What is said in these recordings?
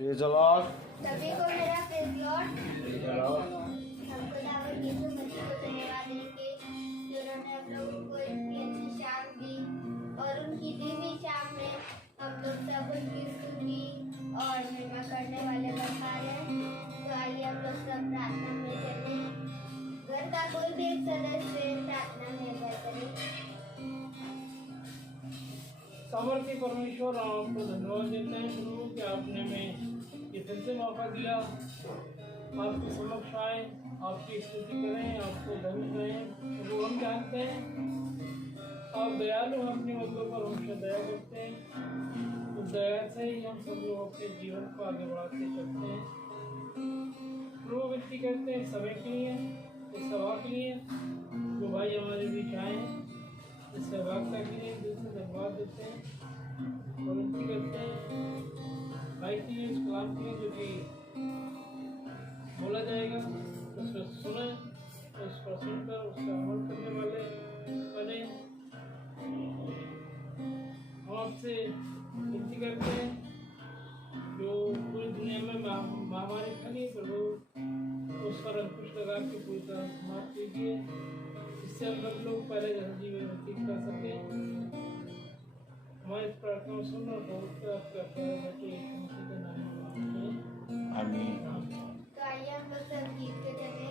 Praise the Lord. सभी को मेरा praise Lord. Praise the Lord. हम खुदावन यीशु मसीह को धन्यवाद देंगे जिन्होंने हम लोगों को इतनी अच्छी शाम दी और उनकी दी हुई शाम में हम लोग सब उनकी स्तुति और महिमा करने वाले बन पा रहे हैं। तो आइए हम लोग सब प्रार्थना में चले। घर का कोई भी एक सदस्य प्रार्थना में अगर करे। सामर्थ्य परमेश्वर आपको धन्यवाद देते हैं प्रभु कि आपने हमें ये फिर से मौका दिया आपके समक्ष आए, आपकी स्तुति करें, आपको धन्य करें। प्रभु हम जानते हैं आप दयालु हैं, अपने बंदों पर हमसे दया करते हैं। तो दया से ही हम सब लोग अपने जीवन को आगे बढ़ाते चलते हैं। प्रभु विनती करते हैं समय के लिए, इस सभा के लिए जो भाई हमारे बीच आए हैं, इस सहभागिता के लिए दिल से धन्यवाद देते हैं और विनती करते हैं भाई के लिए, इस कलाम के लिए जो कि बोला जाएगा उसको सुने, उस पर सुनकर उसका अमल करने वाले बने। हम आपसे विनती करते हैं जो पूरी दुनिया में महामारी फैली प्रभु उस पर अंकुश लगा के पूरी तरह समाप्त कीजिए, इससे हम सब लोग पहले जैसा जीवन व्यतीत कर सकें। हमारी प्रार्थना सुनो बहुत आपका आमीन। तो आइए हम लोग सब गीत के चले।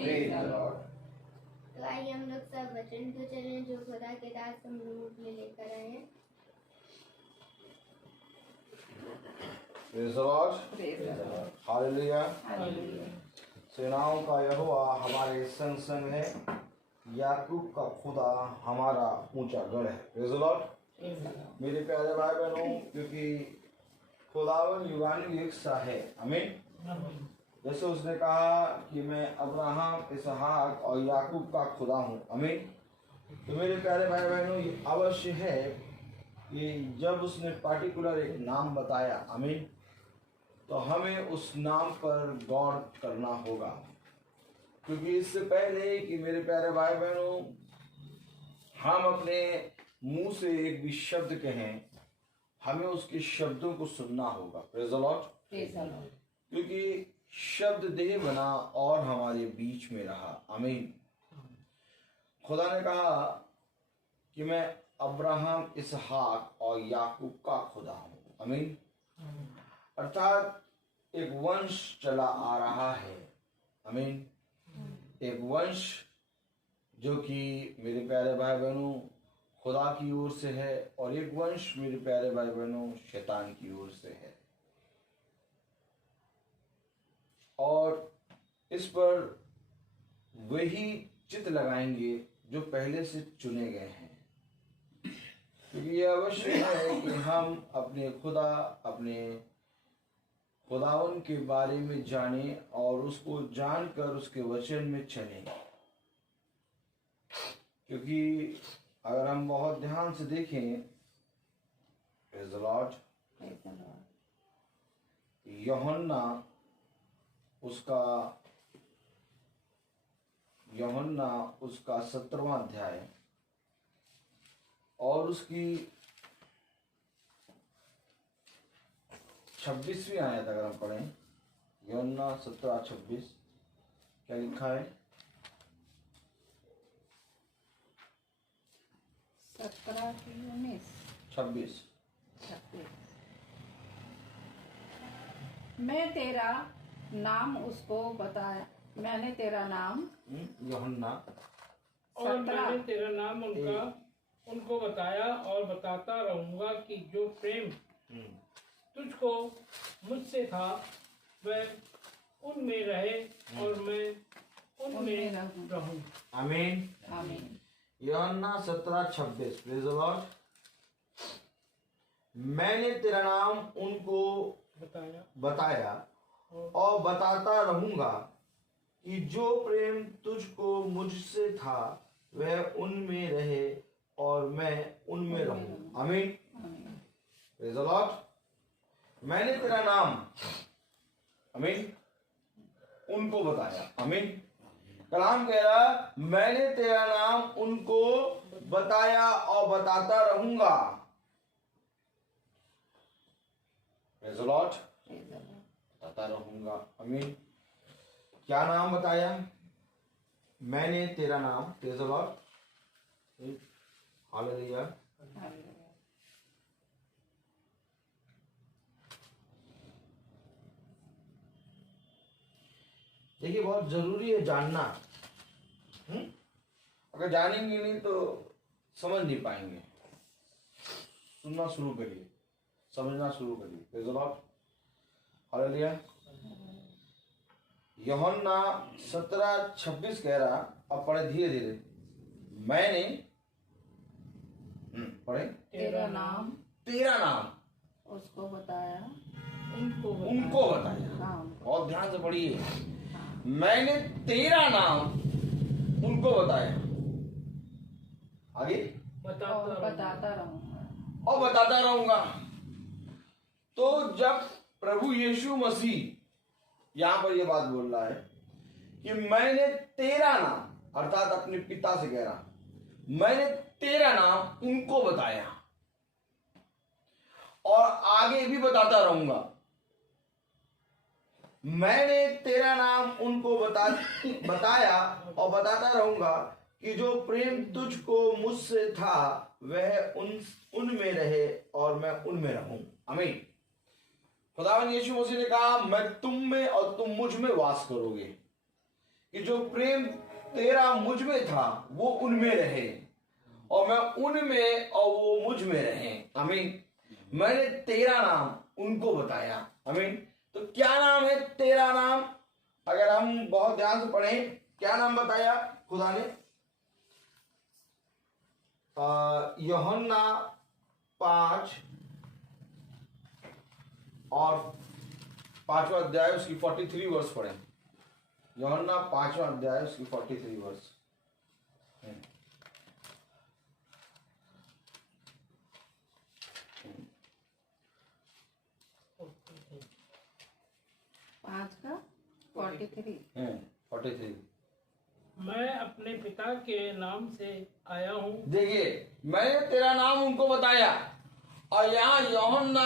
Praise the Lord. तो आइए हम लोग सब वचन को चलें जो खुदा के दास हम लोगों के लिए लेकर आए हैं। Praise the Lord. Praise the Lord. Hallelujah. Hallelujah. सेनाओं का यहोवा हमारे संग संग है, याकूब का खुदा हमारा ऊंचा गढ़ है। Praise the Lord. मेरे प्यारे भाई बहनों, क्योंकि खुदावन युगानुयुग सा है, आमीन। जैसे उसने कहा कि मैं अब्राहम, इसहाक और याकूब का खुदा हूँ, आमीन। तो मेरे प्यारे भाई बहनों, ये अवश्य है कि जब उसने पार्टिकुलर एक नाम बताया, आमीन, तो हमें उस नाम पर गौर करना होगा। क्योंकि इससे पहले कि मेरे प्यारे भाई बहनों हम अपने मुंह से एक भी शब्द कहें, हमें उसके शब्दों को सुनना होगा। Praise the Lord. Praise the Lord. क्योंकि शब्द देह बना और हमारे बीच में रहा, आमीन। खुदा ने कहा कि मैं अब्राहम, इसहाक और याकूब का खुदा हूँ, आमीन। अर्थात एक वंश चला आ रहा है, आमीन। एक वंश जो कि मेरे प्यारे भाई बहनों खुदा की ओर से है, और एक वंश मेरे प्यारे भाई बहनों शैतान की ओर से है। और इस पर वही चित लगाएंगे जो पहले से चुने गए हैं। क्योंकि यह अवश्य है कि हम अपने खुदावन के बारे में जानें और उसको जानकर उसके वचन में चलें। क्योंकि अगर हम बहुत ध्यान से देखें, praise the Lord, Praise the Lord. यूहन्ना उसका 17वां अध्याय और उसकी 26वीं आयत अगर हम पढ़ें, यूहन्ना 17:26 क्या लिखा है? 17 की 19 26। 26। मैं तेरा नाम उसको बताया, मैंने तेरा नाम यूहन्ना और मैंने तेरा नाम उनको बताया और बताता रहूंगा कि जो प्रेम तुझको मुझसे था वह उनमें रहे और मैं उनमें रहूं। आमीन। आमीन। यूहन्ना 17:26। Praise the Lord. मैंने तेरा नाम उनको बताया और बताता रहूंगा कि जो प्रेम तुझको मुझसे था वह उनमें रहे और मैं उनमें रहूं। आमीन। आमीन। Praise the Lord. मैंने तेरा नाम, आमीन, उनको बताया, आमीन। कलाम कह रहा मैंने तेरा नाम उनको बताया और बताता रहूंगा। Praise the Lord. Praise the Lord. बताता रहूंगा, आमीन। क्या नाम बताया? मैंने तेरा नाम, praise the Lord, hallelujah. Hallelujah. देखिए बहुत जरूरी है जानना। अगर जानेंगे नहीं तो समझ नहीं पाएंगे। सुनना शुरू करिए, समझना शुरू करिए। Praise the Lord, hallelujah. यूहन्ना 17:26 कह रहा, अब पढ़े धीरे धीरे। मैंने पढ़े तेरा नाम तेरा नाम उसको बताया, उनको बताया। हाँ, बहुत ध्यान से पढ़िए। हाँ। मैंने तेरा नाम उनको बताया, आगे और बताता रहूंगा। और बताता रहूंगा। तो जब प्रभु यीशु मसीह यहां पर यह बात बोल रहा है कि मैंने तेरा नाम, अर्थात अपने पिता से कह रहा, मैंने तेरा नाम उनको बताया और आगे भी बताता रहूंगा। मैंने तेरा नाम उनको बताया और बताता रहूंगा कि जो प्रेम तुझको मुझसे था वह उनमें रहे और मैं उनमें रहूं। आमीन। खुदावन यीशु मसीह ने कहा मैं तुम में और तुम मुझ में वास करोगे। कि जो प्रेम तेरा मुझ में था वो उनमें रहे और मैं उनमें और वो मुझ में रहे। आमीन। मैंने तेरा नाम उनको बताया। आमीन। तो क्या नाम है तेरा नाम? अगर हम बहुत ध्यान से पढ़ें, क्या नाम बताया खुदा ने? यूहन्ना 5 और 5वां अध्याय उसकी 43 वर्ष पढ़ें। यूहन्ना 5वां अध्याय उसकी 43 वर्ष। 5 का 43। 43। मैं अपने पिता के नाम से आया हूँ। देखिए, मैंने तेरा नाम उनको बताया और यहाँ यूहन्ना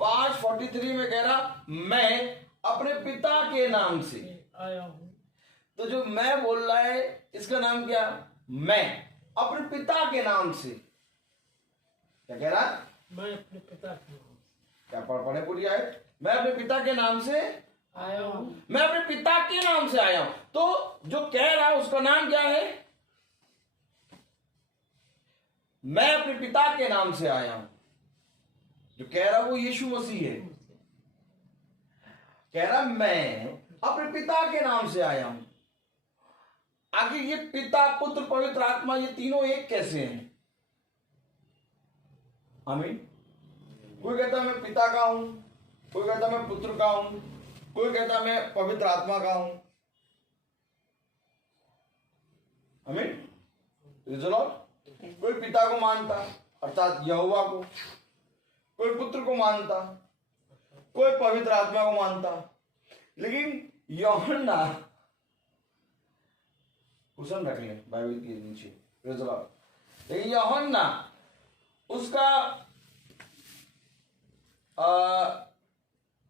5:43 में कह रहा मैं अपने पिता के नाम से आया हूँ। तो जो मैं बोल रहा है इसका नाम क्या? मैं अपने पिता के नाम से। क्या कह रहा? मैं अपने पिता के नाम से क्या पढ़े पूरी आए? मैं अपने पिता के नाम से आया हूँ। मैं अपने पिता के नाम से आया हूं। तो जो कह रहा है उसका नाम क्या है? मैं अपने पिता के नाम से आया हूं। जो कह रहा वो यीशु मसीह है। कह रहा मैं अपने पिता के नाम से आया हूं। आखिर ये पिता, पुत्र, पवित्र आत्मा, ये तीनों एक कैसे हैं? आमीन। कोई कहता मैं पिता का हूं, कोई कहता मैं पुत्र का हूं, कोई कहता मैं पवित्र आत्मा का हूं। आमीन। Praise the Lord. कोई पिता को मानता अर्थात यहोवा को, कोई पुत्र को मानता, कोई पवित्र आत्मा को मानता। लेकिन यूहन्ना, कुशन रख लें बाइबल के नीचे। Praise the Lord. लेकिन यूहन्ना उसका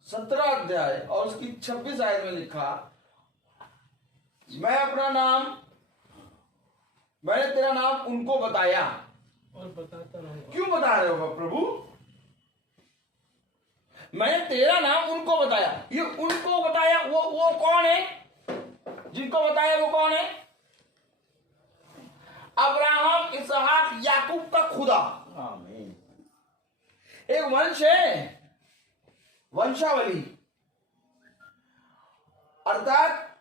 17 अध्याय और उसकी 26 आयत में लिखा मैंने तेरा नाम उनको बताया और बताता रहूंगा। क्यों बता रहे हो प्रभु? मैंने तेरा नाम उनको बताया। ये उनको बताया वो कौन है? जिनको बताया वो कौन है? अब्राहम, इसहाक, याकूब का खुदा। आमीन। एक वंश है, वंशावली। अर्थात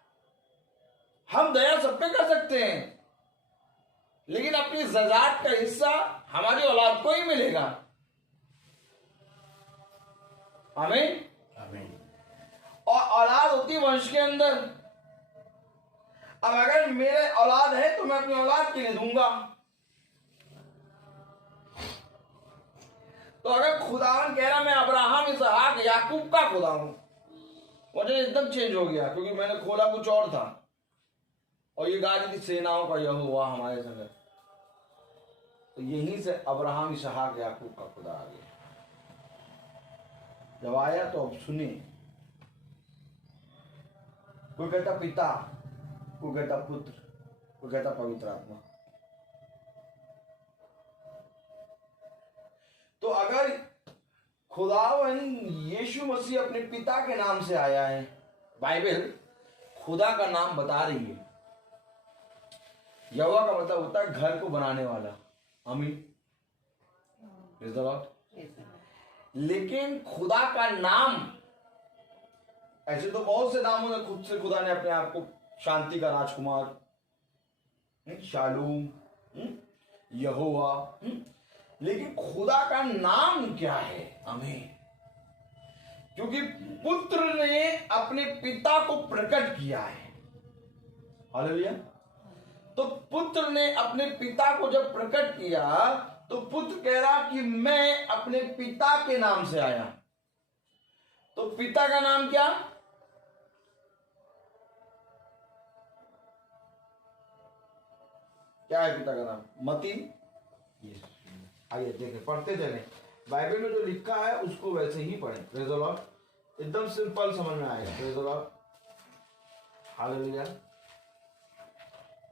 हम दया सब पे कर सकते हैं लेकिन अपनी ज़जात का हिस्सा हमारी औलाद को ही मिलेगा। आमीन। आमीन। और औलाद होती वंश के अंदर। अब अगर मेरे औलाद है तो मैं अपनी औलाद के लिए दूंगा। तो अगर खुदावन कह रहा मैं अब्राहम, इसहाक, याकूब का खुदा हूं, वजह एकदम चेंज हो गया क्योंकि मैंने खोला कुछ और था और ये गा रही थी सेनाओं का यहोवा हमारे संग। तो यहीं से अब्राहम, इसहाक, याकूब का खुदा आ गया। जब आया तो अब सुनिए। कोई कहता पिता, कोई कहता पुत्र, कोई कहता पवित्र आत्मा। तो अगर खुदावन यीशु मसीह अपने पिता के नाम से आया है, बाइबल खुदा का नाम बता रही है। यहोवा का मतलब होता है घर को बनाने वाला। आमीन। Praise the Lord. लेकिन खुदा का नाम, ऐसे तो बहुत से नामों ने खुद से खुदा ने अपने आप को शांति का राजकुमार, शालूम, यहोवा, लेकिन खुदा का नाम क्या है? आमीन। क्योंकि पुत्र ने अपने पिता को प्रकट किया है। हालेलुया। तो पुत्र ने अपने पिता को जब प्रकट किया तो पुत्र कह रहा कि मैं अपने पिता के नाम से आया। तो पिता का नाम क्या? क्या है पिता का नाम? मती। आइए देखें, पढ़ते चलें। बाइबल में जो लिखा है उसको वैसे ही पढ़ें। Praise the Lord. एकदम सिंपल समझ में आएगा। Praise the Lord. हालेलुया।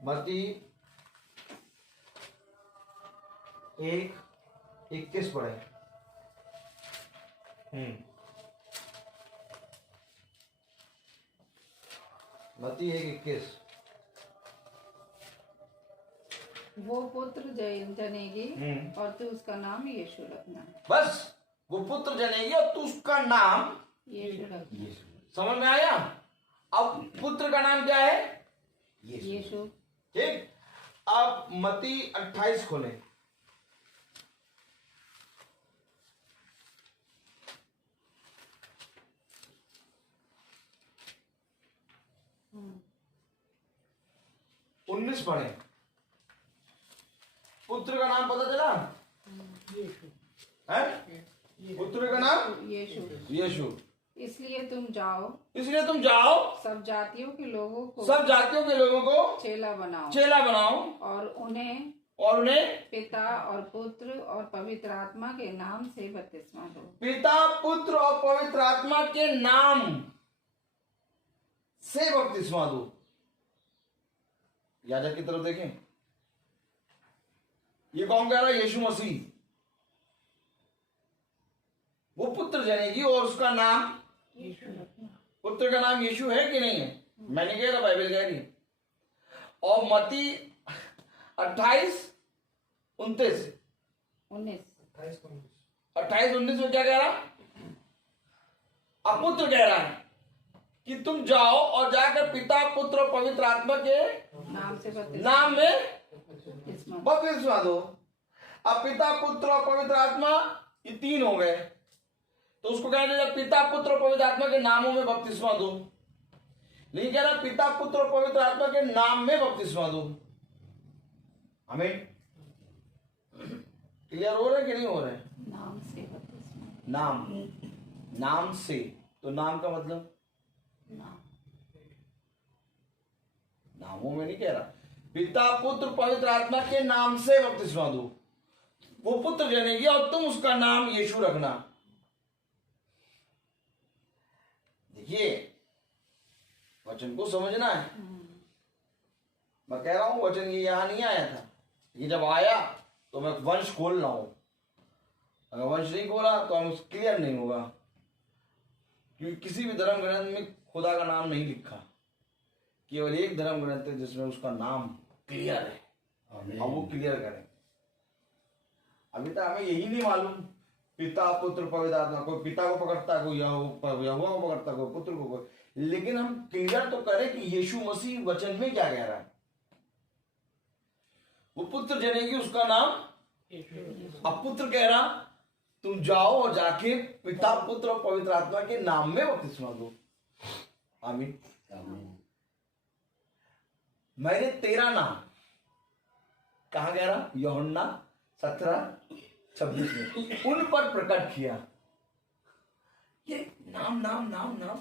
मत्ती 1:21 पढ़ें। मत्ती 1:21। वो पुत्र जनेगी और तू उसका नाम यीशु रखना। बस, वो पुत्र जनेगी और तू उसका नाम यीशु रखना। समझ में आया? अब पुत्र का नाम क्या है? यीशु। ठीक। अब मत्ती 28 खोले। हम्म। 19 पढ़े। पुत्र का नाम पता चला यीशु। है? पुत्र का नाम यीशु। यीशु। इसलिए तुम जाओ, इसलिए तुम जाओ, सब जातियों के लोगों को चेला बनाओ और उन्हें पिता और पुत्र और पवित्र आत्मा के नाम से बपतिस्मा दो। पिता, पुत्र और पवित्र आत्मा के नाम से बपतिस्मा दो। याजक की तरफ देखें, ये कौन कह रहा है? यीशु मसीह। वो पुत्र जनेगी और उसका नाम यीशु रखना। पुत्र का नाम यीशु है कि नहीं है? मैंने कह रहा, बाइबल कह रही है। और मत्ती 28:29 28:19 में क्या कह रहा? अब पुत्र कह रहा है कि तुम जाओ और जाकर पिता, पुत्र और पवित्र आत्मा के नाम में बपतिस्मा दो। अब पिता, पुत्र और पवित्र आत्मा, ये 3 हो गए, तो उसको कहना चाहिए पिता, पुत्र और पवित्र आत्मा के नामों में बपतिस्मा दो। नहीं कह रहा पिता, पुत्र और पवित्र आत्मा के नाम में बपतिस्मा दो। हमें क्लियर हो रहा है कि नहीं हो रहा है? नाम से बपतिस्मा। नाम से, तो नाम का मतलब नामों में नहीं कह रहा। पिता, पुत्र, पवित्र आत्मा के नाम से बपतिस्मा दो। वो पुत्र जनेगी और तुम उसका नाम यीशु रखना। देखिए, वचन को समझना है। मैं कह रहा हूं वचन ये यहां नहीं आया था, ये जब आया तो मैं वंश खोल रहा हूं। अगर वंश नहीं खोला तो हम क्लियर नहीं होगा, क्योंकि किसी भी धर्म ग्रंथ में खुदा का नाम नहीं लिखा। केवल एक धर्म ग्रंथ है जिसमें उसका नाम क्लियर है। हम वो क्लियर करें। अभी तक हमें यही नहीं मालूम पिता, पुत्र, पवित्र आत्मा। कोई पिता को पकड़ता, कोई यहोवा को पकड़ता, कोई पुत्र को, कोई। लेकिन हम क्लियर तो करें कि यीशु मसीह वचन में क्या कह रहा है। वो पुत्र जनेगी, उसका नाम। अब पुत्र कह रहा तुम जाओ और जाके पिता, पुत्र और पवित्र आत्मा के नाम में बपतिस्मा दो। आमीन। मैंने तेरा नाम, कहां कह रहा? यूहन्ना 17:26 में उन पर प्रकट किया। ये नाम नाम नाम नाम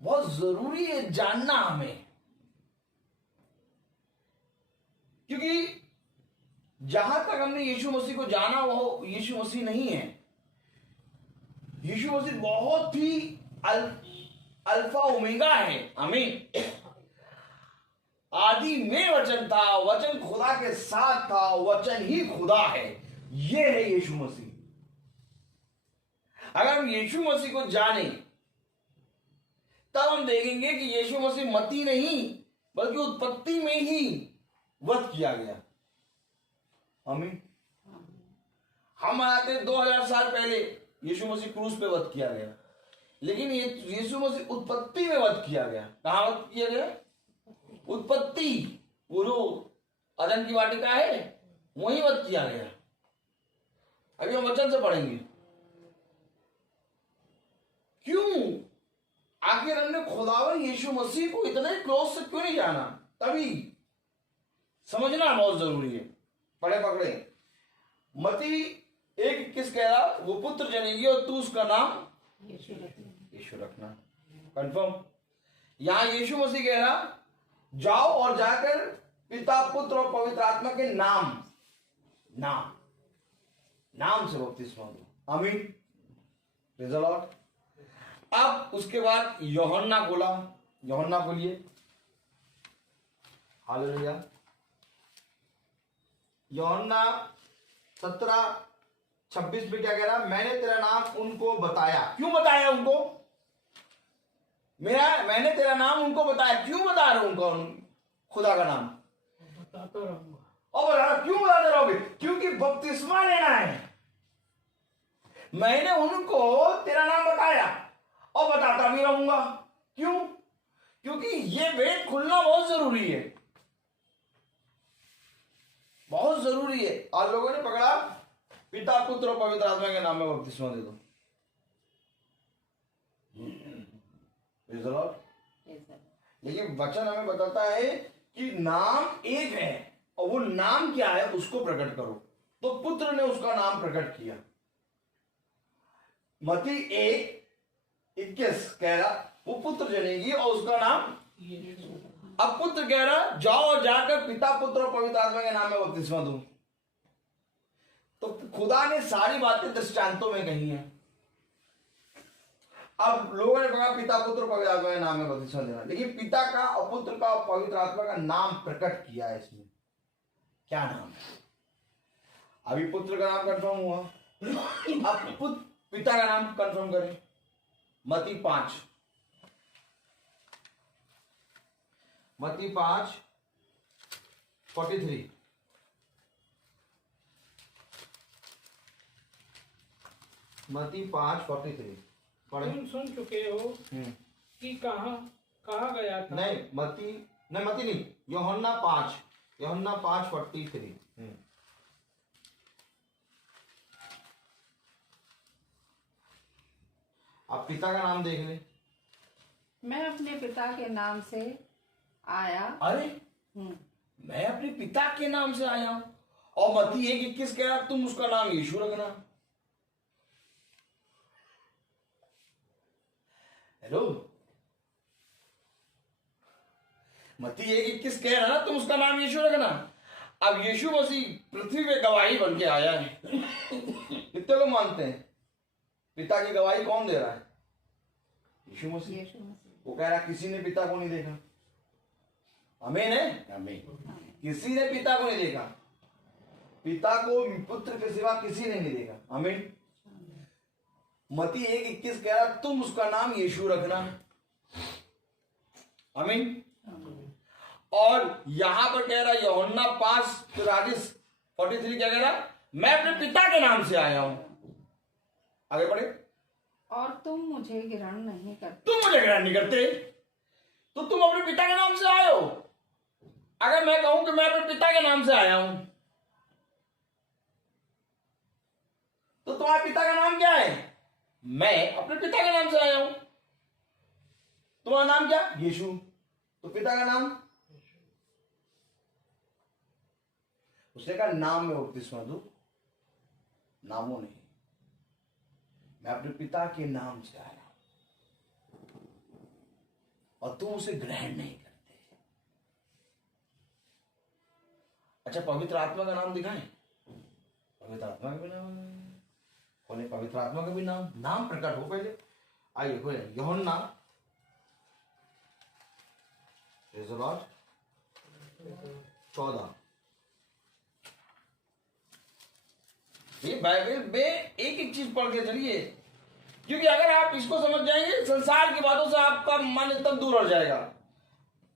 बहुत जरूरी है जानना हमें, क्योंकि जहां तक हमने यीशु मसीह को जाना वो यीशु मसीह नहीं है। यीशु मसीह बहुत ही अल्फा ओमेगा है। आमीन। आदि में वचन था, वचन खुदा के साथ था, वचन ही खुदा है। ये है यीशु मसीह। अगर हम यीशु मसीह को जाने तब हम देखेंगे कि यीशु मसीह मती नहीं बल्कि उत्पत्ति में ही वध किया गया। आमीन। हम आते 2000 साल पहले यीशु मसीह क्रूस पे वध किया गया, लेकिन ये यीशु मसीह उत्पत्ति में वध किया गया। कहां वध किया गया? उत्पत्ति, वो जो अदन की वाटिका है वहीं वध किया गया। अभी हम वचन से पढ़ेंगे क्यों आखिर हमने खुदावन यीशु मसीह को इतने क्लोज से क्यों नहीं जाना। तभी समझना बहुत जरूरी है। पढ़े पकड़े। मती 1:21 कह रहा वो पुत्र जनेगी और तू उसका नाम यीशु रखना। कंफर्म। यहां यीशु मसीह कह रहा जाओ और जाकर पिता, पुत्र और पवित्र आत्मा के नाम से बपतिस्मा दो। आमीन। Praise the Lord. अब उसके बाद यूहन्ना खोला। यूहन्ना खोलिए। हालेलुया। यूहन्ना 17:26 में क्या कह रहा? मैंने तेरा नाम उनको बताया। क्यों बताया उनको? मैंने तेरा नाम उनको बताया। क्यों बता रहा हूं उनको? खुदा का नाम? बताता रहूंगा। और बताना क्यों बताते रहोगे? क्योंकि बपतिस्मा लेना है। मैंने उनको तेरा नाम बताया और बताता भी रहूंगा। क्यों? क्योंकि ये वेद खुलना बहुत जरूरी है, बहुत जरूरी है। आज लोगों ने पकड़ा पिता पुत्र और पवित्र आत्मा के नाम में बपतिस्मा दे दो। लेकिन वचन हमें बताता है कि नाम एक है और वो नाम क्या है उसको प्रकट करो। तो पुत्र ने उसका नाम प्रकट किया। मत्ती 1:21 कह रहा वो पुत्र जनेगी और उसका नाम। अब पुत्र कह रहा जाओ और जाकर पिता पुत्र और पवित्र आत्मा के नाम में बपतिस्मा दो। तो खुदा ने सारी बातें दृष्टांतों में कही हैं। अब लोगों ने कहा पिता पुत्र पवित्र आत्मा के नाम में बपतिस्मा देना, लेकिन पिता का और पुत्र का और पवित्र आत्मा का नाम प्रकट किया है इसमें। क्या नाम है? अभी पुत्र का नाम कंफर्म हुआ, अब पिता का नाम कंफर्म करें। मत्ती 5 43 मत्ती 5:43 पढ़े। तुम सुन चुके हो कि कहा गया था। नहीं मत्ती नहीं, यूहन्ना 5:43। आप पिता का नाम देख ले। मैं अपने पिता के नाम से आया। अरे मैं अपने पिता के नाम से आया हूं। और मत्ती 1:21 कह रहा तुम उसका नाम यीशु रखना। हेलो, मत्ती 1:21 कह रहा ना तुम उसका नाम यीशु रखना। अब यीशु मसीह पृथ्वी पे गवाही बन के आया है। कितने लोग मानते हैं? पिता की गवाही कौन दे रहा है? यीशु मसीह। वो कह रहा किसी ने पिता को नहीं देखा। आमीन है? आमीन। किसी ने पिता को नहीं देखा, पिता को पुत्र के सिवा किसी ने नहीं देखा। आमीन। मत्ती 1:21 कह रहा तुम उसका नाम यीशु रखना। आमीन। और यहां पर कह रहा यूहन्ना 5:43 क्या कह रहा? मैं अपने पिता के नाम से आया हूं। आगे बढ़े। और तुम मुझे ग्रहण नहीं करते। तुम मुझे ग्रहण नहीं करते तो तुम अपने पिता के नाम से आए हो। अगर मैं कहूं कि मैं अपने पिता के नाम से आया हूं तो तुम्हारे पिता का नाम क्या है? मैं अपने पिता के नाम से आया हूं। तुम्हारा नाम क्या? यीशु। तो पिता का नाम? उसने कहा नाम में बपतिस्मा दो, नामों नहीं। मैं अपने पिता के नाम से आया और तुम उसे ग्रहण नहीं करते। अच्छा, पवित्र आत्मा का नाम दिखाएं। पवित्र आत्मा का भी नाम खोले। पवित्र आत्मा का भी नाम प्रकट हो। पहले आइए खोले यूहन्ना 14। ये बाइबल में एक चीज पढ़ के चलिए, क्योंकि अगर आप इसको समझ जाएंगे संसार की बातों से आपका मन एकदम दूर हो जाएगा।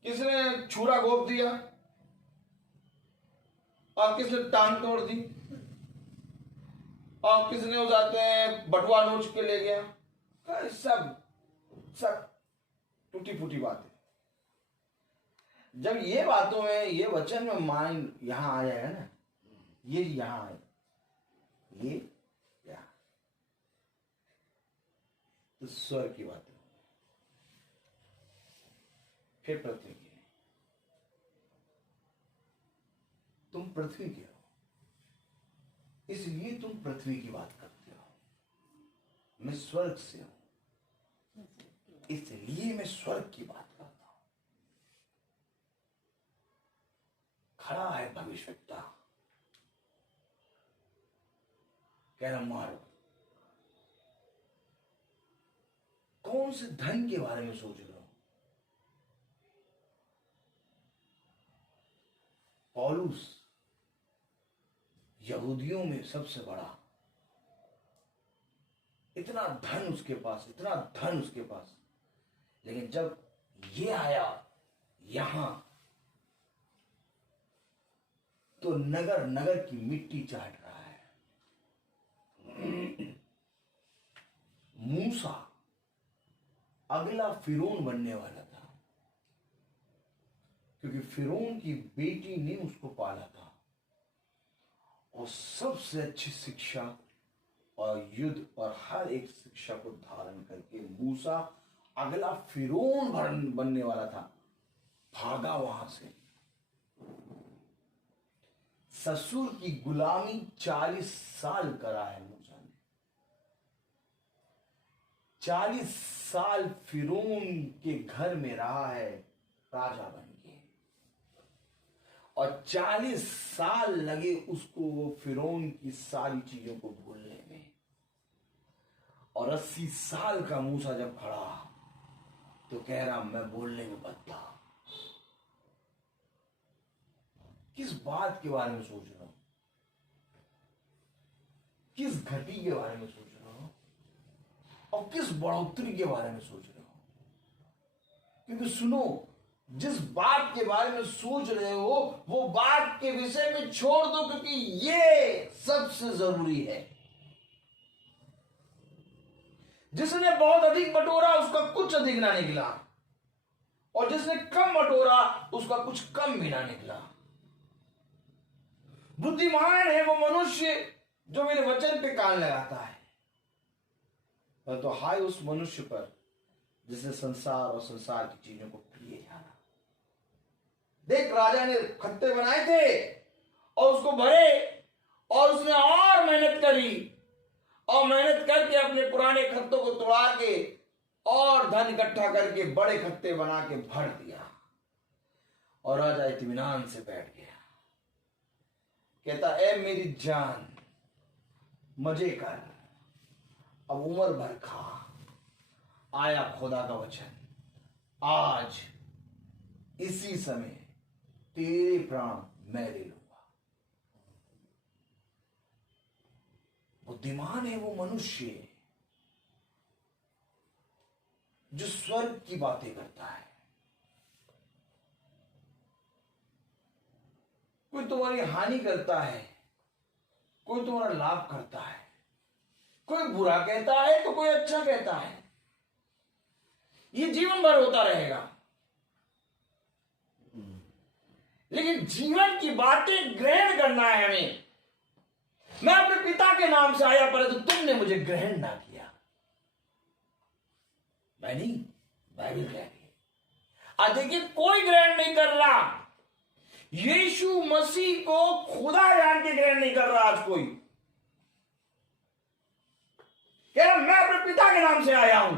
किसने छुरा घोंप दिया और किसने टांग तोड़ दी और किसने हो जाते हैं बटुआ नोच के ले गया। सब टूटी फूटी बातें। जब ये बातों में ये वचन में माइंड यहां आ जाएगा ना, ये यहां आए, ये क्या तो स्वर की बात है। फिर पृथ्वी की। तुम पृथ्वी के हो, इसलिए तुम पृथ्वी की बात करते हो। मैं स्वर्ग से हूं, इसलिए मैं स्वर्ग की बात करता हूं। खड़ा है भविष्यवक्ता, कह रहा मारो। कौन से धन के बारे में सोच रहा हूं? पौलुस यहूदियों में सबसे बड़ा, इतना धन उसके पास, इतना धन उसके पास, लेकिन जब ये आया यहां तो नगर नगर की मिट्टी चाट रहा है। मूसा अगला फिरौन बनने वाला था, क्योंकि फिरौन की बेटी ने उसको पाला था और सबसे अच्छी शिक्षा और युद्ध और हर एक शिक्षा को धारण करके मूसा अगला फिरौन बनने वाला था। भागा वहां से। ससुर की गुलामी 40 साल करा है मूसा ने। 40 साल फिरौन के घर में रहा है राजा बन के, और 40 साल लगे उसको वो फिरौन की सारी चीजों को भूलने में। और 80 साल का मूसा जब खड़ा तो कह रहा मैं बोलने में बदला। किस बात के बारे में सोच रहा हूं? किस घटी के बारे में सोच रहा हूं? और किस बढ़ोतरी के बारे में सोच रहा हूं? क्योंकि सुनो, जिस बात के बारे में सोच रहे हो वो बात के विषय में छोड़ दो, क्योंकि ये सबसे जरूरी है। जिसने बहुत अधिक बटोरा उसका कुछ अधिक ना निकला, और जिसने कम बटोरा उसका कुछ कम भी ना निकला। बुद्धिमान है वो मनुष्य जो मेरे वचन पे कान लगाता है, पर तो हाय उस मनुष्य पर जिसने संसार और संसार की चीजों को प्रिय जाना। देख, राजा ने खत्ते बनाए थे और उसको भरे, और उसने और मेहनत करी, और मेहनत करके अपने पुराने खत्तों को तोड़ा के और धन इकट्ठा करके बड़े खत्ते बना के भर दिया, और राजा इत्मीनान से बैठ गया। कहता ए मेरी जान, मजे कर, अब उम्र भर खा। आया खुदा का वचन, आज इसी समय तेरे प्राण मैं ले लूंगा। बुद्धिमान है वो मनुष्य जो स्वर्ग की बातें करता है। कोई तुम्हारी हानि करता है, कोई तुम्हारा लाभ करता है, कोई बुरा कहता है तो कोई अच्छा कहता है। ये जीवन भर होता रहेगा। लेकिन जीवन की बातें ग्रहण करना है हमें। मैं अपने पिता के नाम से आया, परंतु तुमने मुझे ग्रहण ना किया। मैं नहीं, बाइबल कह रही है। आज देखिए, कोई ग्रहण नहीं कर रहा। यीशु मसीह को खुदा जान के ग्रहण नहीं कर रहा। आज कोई कह रहा मैं अपने पिता के नाम से आया हूं।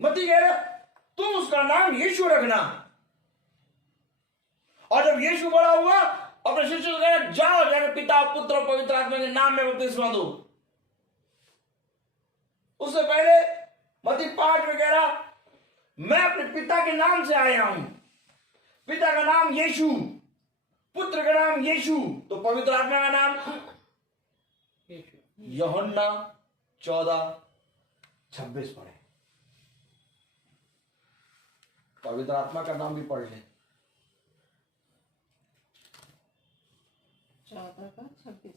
मती कह रहा तुम उसका नाम यीशु रखना। और जब यीशु बड़ा हुआ, अपने शिष्यों से कह रहा जाओ जाकर पिता, पुत्र और पवित्र आत्मा के नाम में बपतिस्मा दो। उससे पहले मती 5 में कह रहा मैं अपने पिता के नाम से आया हूं। पिता का नाम यीशु, पुत्र का नाम यीशु, तो पवित्र आत्मा का नाम यूहन्ना 14:26 पढ़े। पवित्र आत्मा का नाम भी पढ़ ले। 14:26।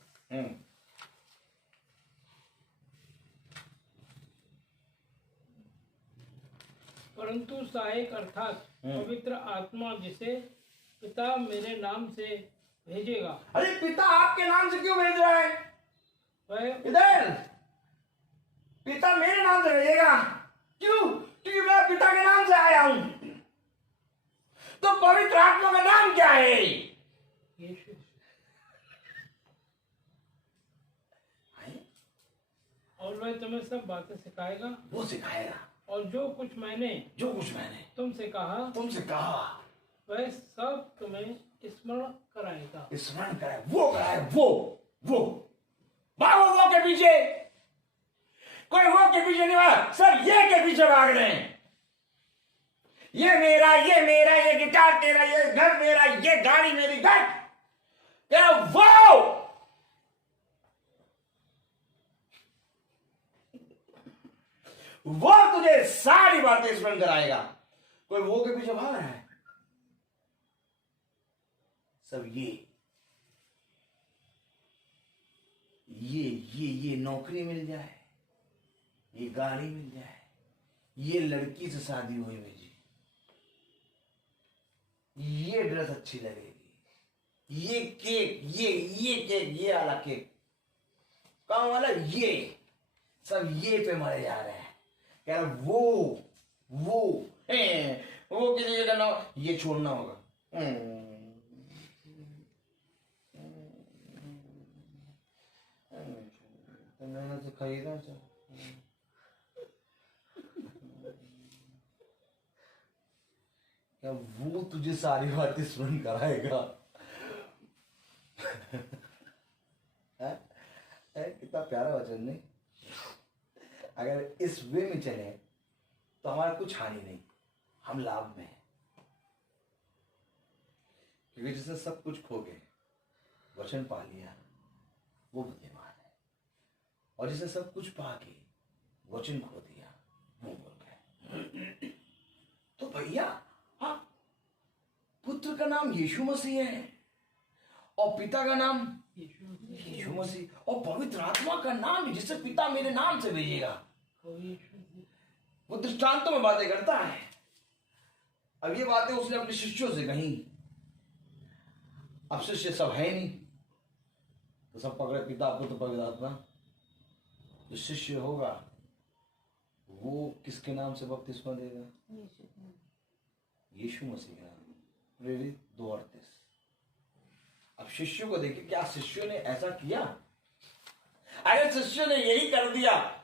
परंतु सहायक अर्थात पवित्र आत्मा जिसे पिता मेरे नाम से भेजेगा। अरे पिता आपके नाम से क्यों भेज रहा है? वह इधर पिता मेरे नाम से भेजेगा। क्यों? क्योंकि मैं पिता के नाम से आया हूं। तो पवित्र आत्मा का नाम क्या है? यीशु। और वह तुम्हें सब बातें सिखाएगा। वो सिखाएगा। और जो कुछ मैंने तुमसे कहा वह सब तुम्हें स्मरण कराएगा। स्मरण कराए, वो कराए, वो भागो वो के पीछे। कोई वो के पीछे नहीं भाग, सब ये के पीछे भाग रहे हैं। ये मेरा, ये गिटार तेरा, ये घर मेरा, ये गाड़ी मेरी। घर तेरा वो तुझे सारी बातें स्मरण कराएगा। कोई वो के पीछे भाग रहा है। सब ये नौकरी मिल जाए, ये गाड़ी मिल जाए, ये लड़की से शादी हुई मेरी, ये ड्रेस अच्छी लगेगी, ये केक, ये केक, ये वाला केक, कौन वाला, ये सब ये पे मरे जा रहे हैं। कह रहे वो किसी जगह ना, ये छोड़ना होगा। तो मैंने तो खरीदा था। क्या वो तुझे सारी बातें स्मरण कराएगा? कितना प्यारा वचन नहीं? अगर इस वे में चले तो हमारा कुछ हानि नहीं, हम लाभ में हैं। क्योंकि जिसने सब कुछ खो के वचन पा लिया वो बुद्धिमान है, और जिसने सब कुछ पा के वचन खो दिया वो मूर्ख है। तो भैया, हाँ, पुत्र का नाम यीशु मसीह है और पिता का नाम यीशु मसीह, और पवित्र आत्मा का नाम जिसे पिता मेरे नाम से भेजेगा। वो दृष्टांतों में बातें करता है। अब ये बातें उसने अपने शिष्यों से कही। अब शिष्य सब है नहीं, तो सब पकड़े पिता पुत्र पवित्र आत्मा। जो शिष्य होगा वो किसके नाम से बपतिस्मा देगा? यीशु मसीह के नाम। प्रेरित 2:38। अब शिष्यों को देखिए, क्या शिष्यों ने ऐसा किया? अगर शिष्यों ने यही कर दिया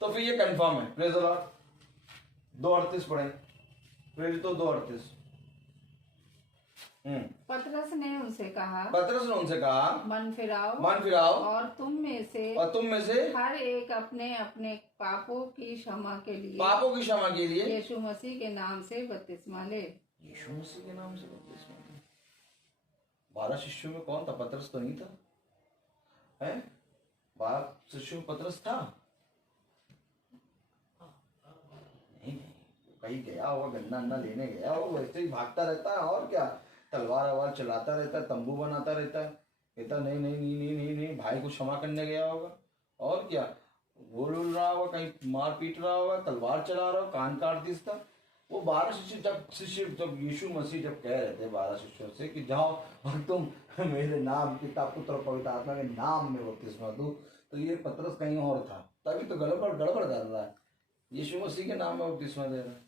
तो फिर ये कंफर्म है। Praise the Lord. 2:38 पढ़ें, प्रेरित 2:38। पतरस ने उनसे कहा, मन फिराओ और तुम में से हर एक अपने अपने पापों की क्षमा के लिए यीशु मसीह के नाम से बपतिस्मा ले। यीशु मसीह के नाम से बपतिस्मा ले। 12 शिष्यों में कौन था? पतरस तो नहीं था, हैं? 12 शिष्यों में पतरस था? नहीं, कहीं गया होगा, गन्ना अन्ना लेने गया होगा, वैसे ही भागता रहता है और क्या, तलवार अवार चलाता रहता है, तंबू बनाता रहता है। कहता नहीं नहीं नहीं नहीं नहीं नहीं, भाई को क्षमा करने गया होगा, और क्या, बोल रहा होगा, कहीं मार पीट रहा होगा, तलवार चला रहा होगा, कान काट दिसता। वो 12 शिष्य जब यीशु मसीह जब कह रहे थे 12 शिष्यों से कि जाओ और तुम मेरे नाम, पिता पुत्र और पवित्र आत्मा के नाम में बपतिस्मा दो, तो ये पतरस कहीं और था, तभी तो गड़बड़ कर रहा है। यीशु मसीह के नाम में बपतिस्मा दे रहा है।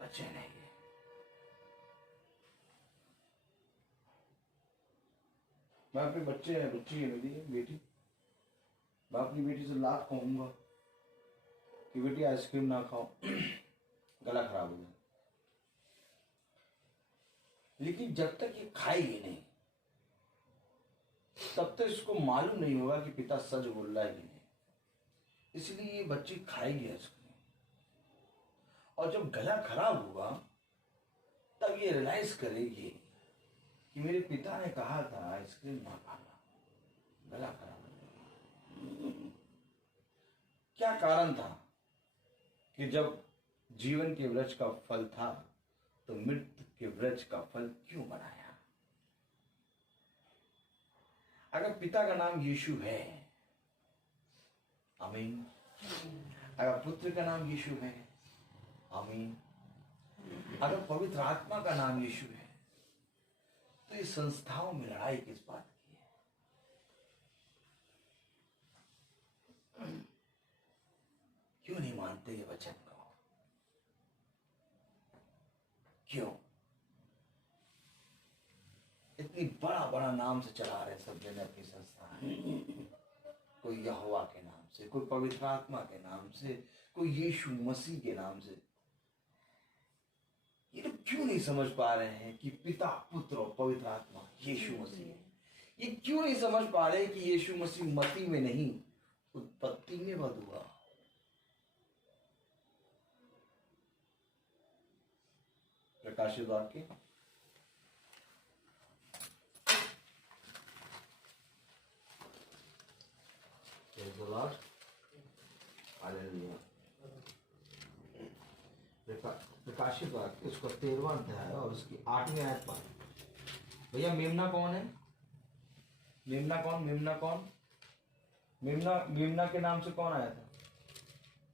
बच्चे नहीं है। मैं अपने बच्ची है मेरी बेटी, मैं अपनी बेटी से लाख कहूंगा कि बेटी आइसक्रीम ना खाओ, गला खराब हो जाए, लेकिन जब तक ये खाएगी नहीं तब तक इसको मालूम नहीं होगा कि पिता सच बोल रहा है कि नहीं। इसलिए ये बच्ची खाएगी आइसक्रीम, और जब गला खराब होगा तब ये रियलाइज करेगी कि मेरे पिता ने कहा था आइसक्रीम ना खाना, गला खराब हो जाएगा। क्या कारण था कि जब जीवन के वृक्ष का फल था तो मृत्यु के वृक्ष का फल क्यों बनाया? अगर पिता का नाम यीशु है, आमीन, अगर पुत्र का नाम यीशु है, आमीन, अगर पवित्र आत्मा का नाम यीशु है, तो इस संस्थाओं में लड़ाई किस बात की है? क्यों नहीं मानते ये वचन को? क्यों इतनी बड़ा बड़ा नाम से चला रहे सब जने अपनी संस्था? कोई यहोवा के नाम से, कोई पवित्र आत्मा के नाम से, कोई यीशु मसीह के नाम से। ये लोग क्यों नहीं समझ पा रहे हैं कि पिता पुत्र और पवित्र आत्मा यीशु मसीह है? ये क्यों नहीं समझ पा रहे कि यीशु मसीह मती में नहीं, उत्पत्ति में वध हुआ। प्रकाशित वाक्य 13 लॉर्ड हालेलुया। प्रकाशित वाक्य उसका 13वां अध्याय और उसकी 8वीं आयत पर। भैया मेमना कौन है? मेमना कौन? मेमना के नाम से कौन आया था?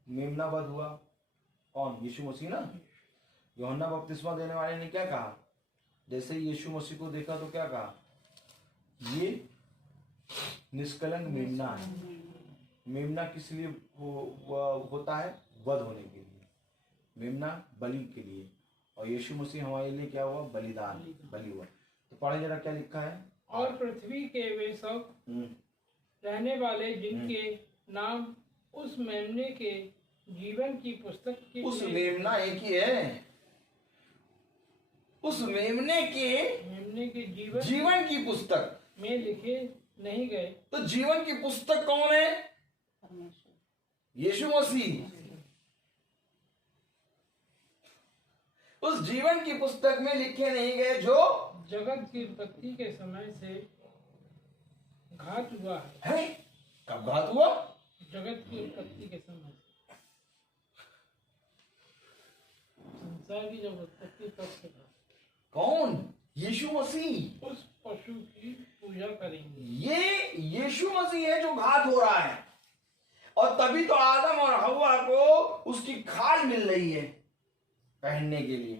मेमना वध हुआ कौन? यीशु मसीह ना। यूहन्ना बपतिस्मा देने वाले ने क्या कहा? जैसे ही यीशु मसीह को देखा तो क्या कहा? ये निष्कलंक मेमना है। मेमना किस लिए होता है? वध होने के लिए। मेमना बलि के लिए, और यीशु मसीह हमारे लिए क्या हुआ? बलिदान, बलि हुआ। तो पढ़े जरा क्या लिखा है। और पृथ्वी के वे सब रहने वाले जिनके नाम उस मेमने के जीवन की पुस्तक की, उस मेमना एक ही है, उस मेमने के जीवन की पुस्तक में लिखे नहीं गए। तो जीवन की पुस्तक कौन है? यीशु मसीह। उस जीवन की पुस्तक में लिखे नहीं गए जो जगत की उत्पत्ति के समय से घात हुआ है। कब घात हुआ? जगत की उत्पत्ति के समय से। संसार की जब उत्पत्ति तब से घात। कौन? यीशु मसीह। उस पशु की पूजा करेंगे। ये यीशु मसीह है जो घात हो रहा है, और तभी तो आदम और हव्वा को उसकी खाल मिल रही है पहनने के लिए।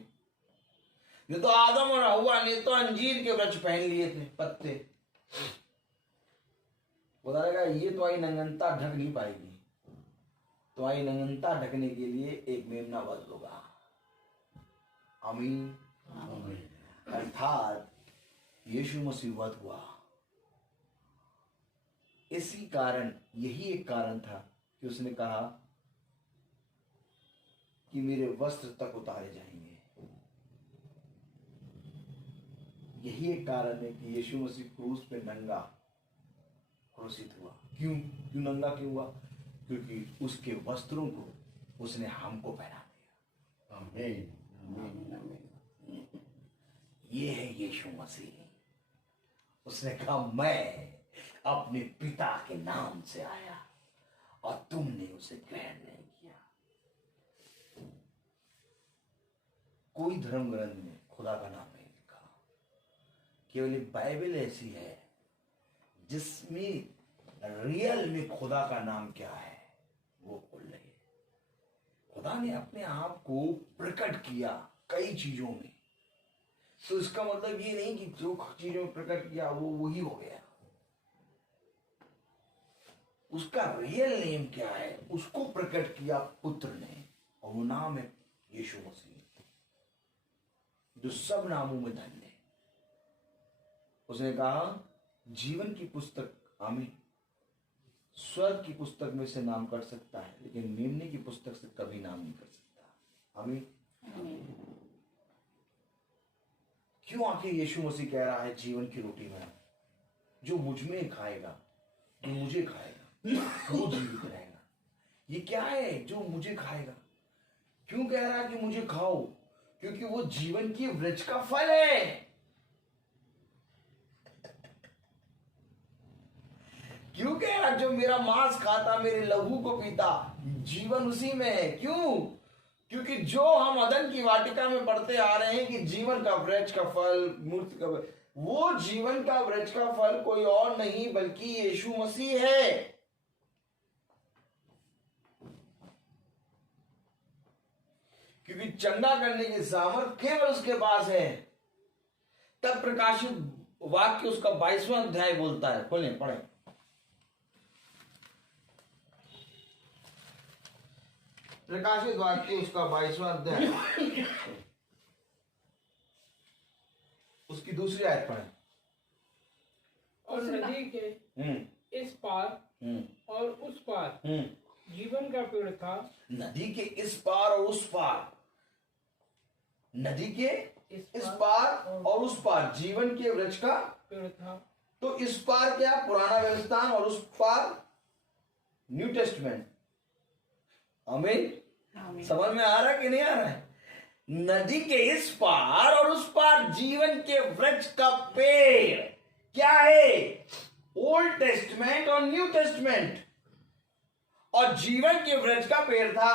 ये तो आदम और हव्वा ने तो अंजीर के वृक्ष पहन लिए थे, पत्ते। बता रहेगा ये तुम्हारी नंगनता ढक नहीं पाएगी। तुम्हारी नंगनता ढकने के लिए एक मेमना वध होगा। आमीन। अर्थात यीशु मसीह वध हुआ। इसी कारण, यही एक कारण था कि उसने कहा कि मेरे वस्त्र तक उतारे जाएंगे। यही एक कारण है कि यीशु मसीह क्रूस पे नंगा क्रूसित हुआ। क्यों नंगा क्यों हुआ? क्योंकि उसके वस्त्रों को उसने हमको पहना दिया। आमीन। ये है यीशु मसीह। उसने कहा मैं अपने पिता के नाम से आया और तुमने उसे ग्रहण नहीं किया। कोई धर्म ग्रंथ में खुदा का नाम नहीं लिखा। केवल बाइबल ऐसी है जिसमें रियल में खुदा का नाम क्या है वो बोल रही है। खुदा ने अपने आप को प्रकट किया कई चीजों में। तो इसका मतलब ये नहीं कि जो चीजों में प्रकट किया वो वही हो गया। उसका रियल नेम क्या है उसको प्रकट किया पुत्र ने, और वो नाम है यीशु मसीह, जो सब नामों में धन्य है। उसने कहा जीवन की पुस्तक, आमीन, स्वर्ग की पुस्तक में से नाम कर सकता है, लेकिन मेमने की पुस्तक से कभी नाम नहीं कर सकता। आमीन। क्यों आखिर यीशु मसीह कह रहा है जीवन की रोटी में, जो मुझ में खाएगा, जो मुझे खाएगा वो जीवित रहेगा। ये क्या है जो मुझे खाएगा? क्यों कह रहा है कि मुझे खाओ? क्योंकि वो जीवन की वृक्ष का फल है। क्यों कह रहा जो मेरा मांस खाता, मेरे लहू को पीता, जीवन उसी में है। क्यों? क्योंकि जो हम अदन की वाटिका में पढ़ते आ रहे हैं कि जीवन का वृक्ष का फल, मूर्ति का, वो जीवन का वृक्ष का फल कोई और नहीं बल्कि यीशु मसीह है। क्योंकि चंगा करने की सामर्थ केवल उसके पास है। तब प्रकाशित वाक्य उसका 22वां अध्याय बोलता है। खोलें, पढ़ें। प्रकाशित वाक्य उसका 22वां अध्याय उसकी दूसरी आयत पढ़ें। और नदी के इस पार और उस पार जीवन का पेड़ था। नदी के इस पार और उस पार, नदी के इस पार और उस पार जीवन के वृक्ष का पेड़ था। तो इस पार क्या? पुराना व्यवस्थान, और उस पार न्यू टेस्टमेंट। आमीन। समझ में आ रहा है कि नहीं आ रहा है? नदी के इस पार और उस पार जीवन के वृक्ष का पेड़ क्या है? ओल्ड टेस्टमेंट और न्यू टेस्टमेंट। और जीवन के वृक्ष का पेड़ था,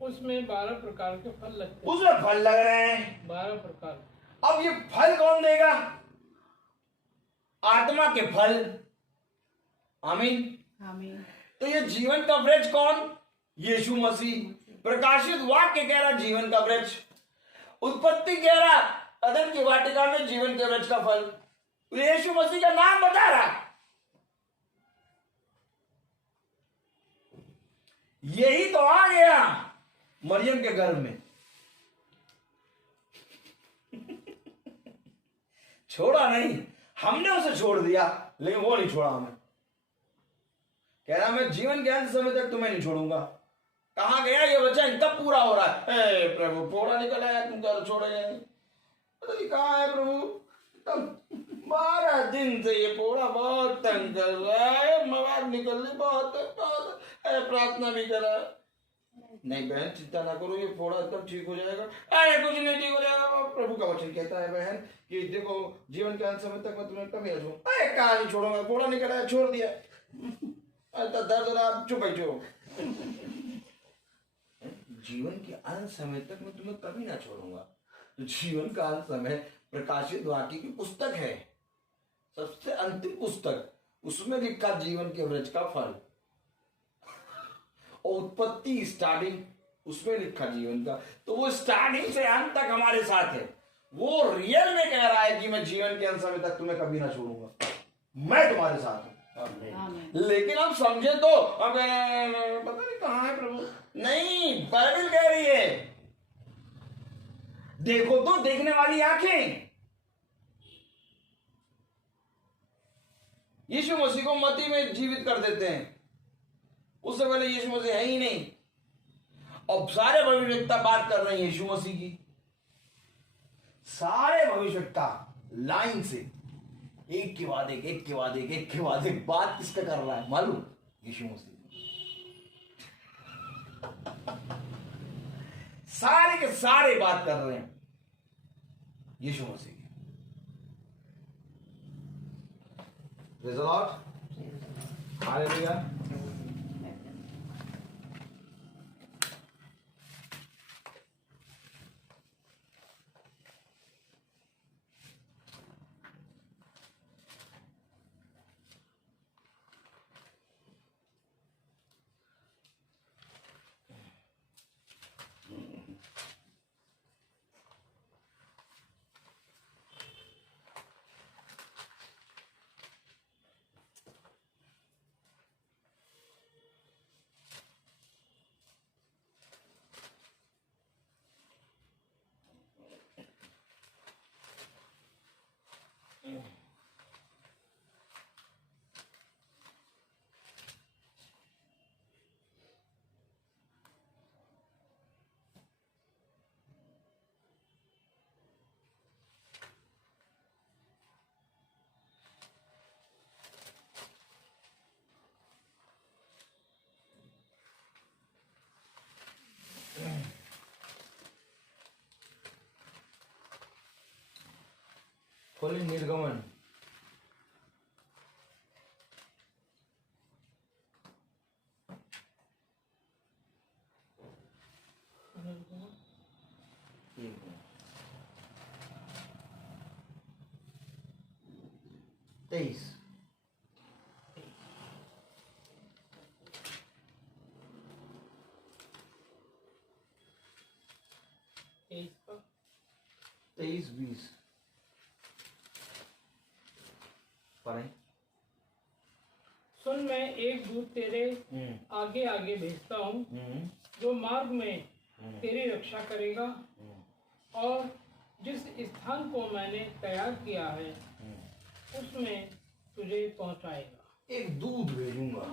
उसमें 12 प्रकार के फल लगते हैं। उसमें फल लग रहे हैं 12 प्रकार। अब ये फल कौन देगा? आत्मा के फल। आमीन। आमीन। तो ये जीवन का वृक्ष कौन? यीशु मसीह। प्रकाशित वाक्य कह रहा जीवन का वृक्ष। उत्पत्ति कह रहा अदन की वाटिका में जीवन के वृक्ष का फल। यीशु मसीह का नाम बता रहा। यही तो आ गया मरियम के गर्भ में। छोड़ा नहीं, हमने उसे छोड़ दिया, लेकिन वो नहीं छोड़ा हमें। कह रहा मैं जीवन के अंत समय तक तुम्हें नहीं छोड़ूंगा। कहां गया ये वचन? कब पूरा हो रहा है? प्रभु फोड़ा निकल आया, तुम क्या छोड़े नहीं? पता नहीं कहाँ है प्रभु। तब 12 दिन से ये फोड़ा बहुत तंग कर रहा है, मवाद निकल रही बहुत प्रार्थना भी करा। नहीं बहन चिंता ना करो, ये फोड़ा एकदम ठीक हो जाएगा। अरे कुछ नहीं ठीक हो जाएगा। प्रभु का वचन कहता है बहन कि देखो जीवन के अंत समय तक मैं तुम्हें कभी ना छोड़ूंगा। अरे कहाँ नहीं छोड़ूंगा, फोड़ा निकल आया, छोड़ दिया। तो दर्द रहा, चुप है जो जीवन के अंत समय तक मैं तुम्हें कभी ना छोड़ूंगा। तो जीवन का अंत समय प्रकाशित वाक्य की पुस्तक है, सबसे अंतिम पुस्तक। उसमें लिखा जीवन के वृक्ष का फल। और उत्पत्ति स्टार्टिंग, उसमें लिखा जीवन का। तो वो स्टार्टिंग से अंत तक हमारे साथ है। वो रियल में कह रहा है कि मैं जीवन के अंत समय तक तुम्हें कभी ना छोड़ूंगा, मैं तुम्हारे साथ हूं। लेकिन अब समझे तो अब पता नहीं कहां है प्रभु। नहीं, बाइबल कह रही है देखो तो देखने वाली आंखें। यीशु मसीह को मत्ती में जीवित कर देते हैं। उससे पहले यीशु मसीह है ही नहीं। अब सारे भविष्यवक्ता बात कर रहे हैं यीशु मसीह की। सारे भविष्यवक्ता लाइन से एक के बाद एक, एक के बाद एक, एक के बाद एक बात किसका कर रहा है मालूम? यीशु मसीह। सारे के सारे बात कर रहे हैं यीशु मसीह की। Praise the Lord, hallelujah. खोली निर्गमन। तेईस। तेईस 20 पढ़ें। सुन, मैं एक दूत तेरे आगे आगे भेजता हूँ, जो मार्ग में तेरी रक्षा करेगा और जिस स्थान को मैंने तैयार किया है उसमें तुझे पहुँचाएगा। एक दूत भेजूंगा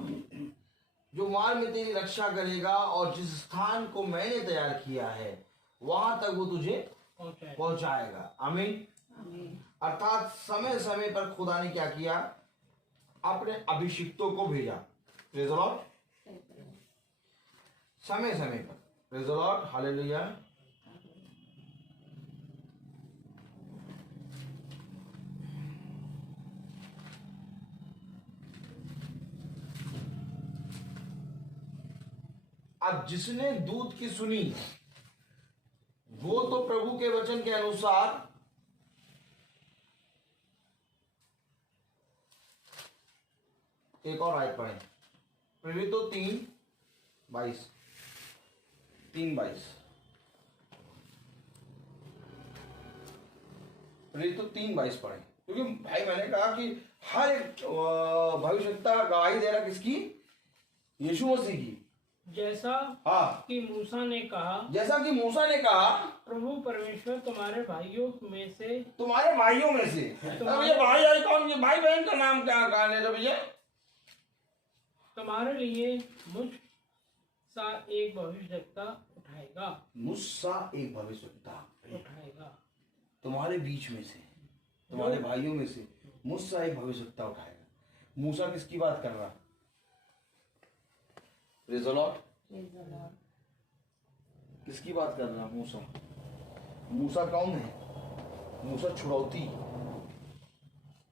जो मार्ग में तेरी रक्षा करेगा और जिस स्थान को मैंने तैयार किया है वहां तक वो तुझे पहुंचाएगा। आमीन। अर्थात समय समय पर खुदा ने क्या किया? अपने अभिषिक्तों को भेजा। Praise the Lord. समय समय पर। Praise the Lord, hallelujah. अब जिसने दूत की सुनी वो तो प्रभु के वचन के अनुसार एक और आयत पढ़ें, प्रेरितों 3:22 3:22 प्रेरितों 3:22 पढ़ें, क्योंकि भाई मैंने कहा कि हर एक भविष्यवक्ता गवाही दे रहा किसकी? यीशु मसीह की। जैसा हाँ, कि मूसा ने कहा, जैसा कि मूसा ने कहा, प्रभु परमेश्वर तुम्हारे भाइयों में से तो ये भाई है कौन? ये भाई बहन का नाम क्या कहने दो भैया। तुम्हारे लिए मुझ सा एक भविष्यवक्ता उठाएगा। मुझसा एक भविष्यवक्ता उठाएगा तुम्हारे बीच में से, तुम्हारे भाइयों में से मुझसा एक भविष्यवक्ता उठाएगा। मूसा किसकी बात कर रहा? Praise the Lord. किसकी बात कर रहा? मूसा। मूसा कौन है? मूसा छुड़ौती,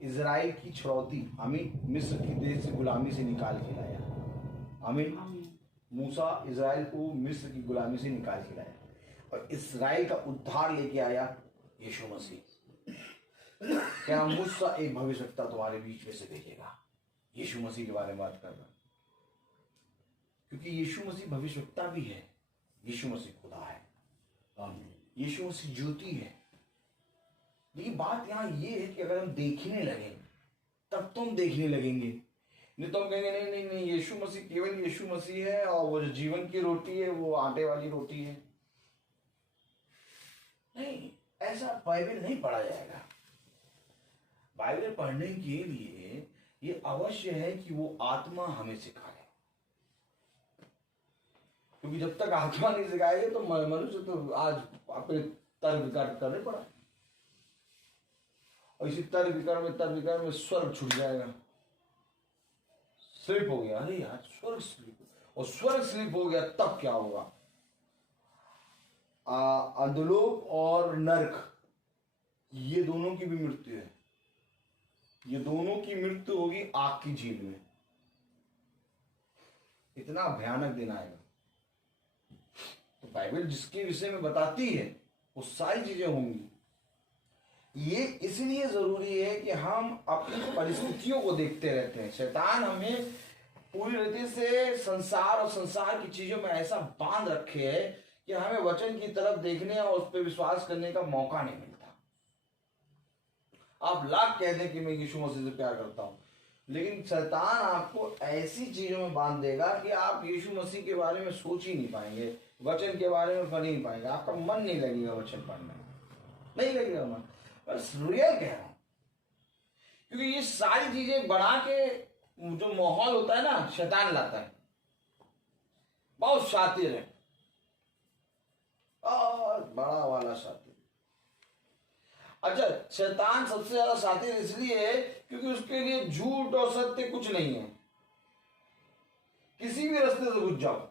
इजराइल की छुड़ौती, हमें मिस्र की देश से गुलामी से निकाल के लाया। आमीन। मूसा इजराइल को मिस्र की गुलामी से निकाल के लाया और इजराइल का उद्धार लेके आया यीशु मसीह। क्या मूसा एक भविष्यवक्ता तुम्हारे बीच में से भेजेगा? यीशु मसीह के बारे में बात कर रहा, क्योंकि यीशु मसीह भविष्यवक्ता भी है, यीशु मसीह खुदा है, यीशु मसीह ज्योति है। लेकिन बात यहाँ ये है कि अगर हम देखने लगे तब तो हम देखने लगेंगे, नहीं तो हम कहेंगे नहीं नहीं नहीं, यीशु मसीह केवल यीशु मसीह है और वो जो जीवन की रोटी है वो आटे वाली रोटी है। नहीं, ऐसा बाइबल नहीं पढ़ा जाएगा। बाइबल पढ़ने के लिए ये अवश्य है कि वो आत्मा हमें सिखाए, क्योंकि जब तक आत्मा नहीं सिखाएगी तो मनुष्य तो आज अपने तर्क विकार करने पड़ा, और इसी तर्क विकार में स्वर्ग छूट जाएगा, स्लिप हो गया। अरे यार स्वर्ग स्लिप, और स्वर्ग स्लिप हो गया तब क्या होगा? अधोलोक और नरक, ये दोनों की भी मृत्यु है। ये दोनों की मृत्यु होगी आग की झील में। इतना भयानक दिन आएगा। तो बाइबल जिसके विषय में बताती है वो सारी चीजें होंगी। ये इसलिए जरूरी है कि हम अपनी परिस्थितियों को देखते रहते हैं। शैतान हमें पूरी रीति से संसार और संसार की चीजों में ऐसा बांध रखे है कि हमें वचन की तरफ देखने और उस पर विश्वास करने का मौका नहीं मिलता। आप लाख कह दें कि मैं यीशु मसीह से प्यार करता हूं, लेकिन शैतान आपको ऐसी चीजों में बांध देगा कि आप यीशु मसीह के बारे में सोच ही नहीं पाएंगे, वचन के बारे में पढ़ नहीं पाएंगे, आपका मन नहीं लगेगा वचन पढ़ने में, नहीं लगेगा मन। बस रियल कह रहा हूं, क्योंकि ये सारी चीजें बढ़ा के जो माहौल होता है ना, शैतान लाता है। बहुत शातिर है और बड़ा वाला शातिर। अच्छा, शैतान सबसे ज्यादा शातिर इसलिए है क्योंकि उसके लिए झूठ और सत्य कुछ नहीं है। किसी भी रास्ते से घुस जाओ।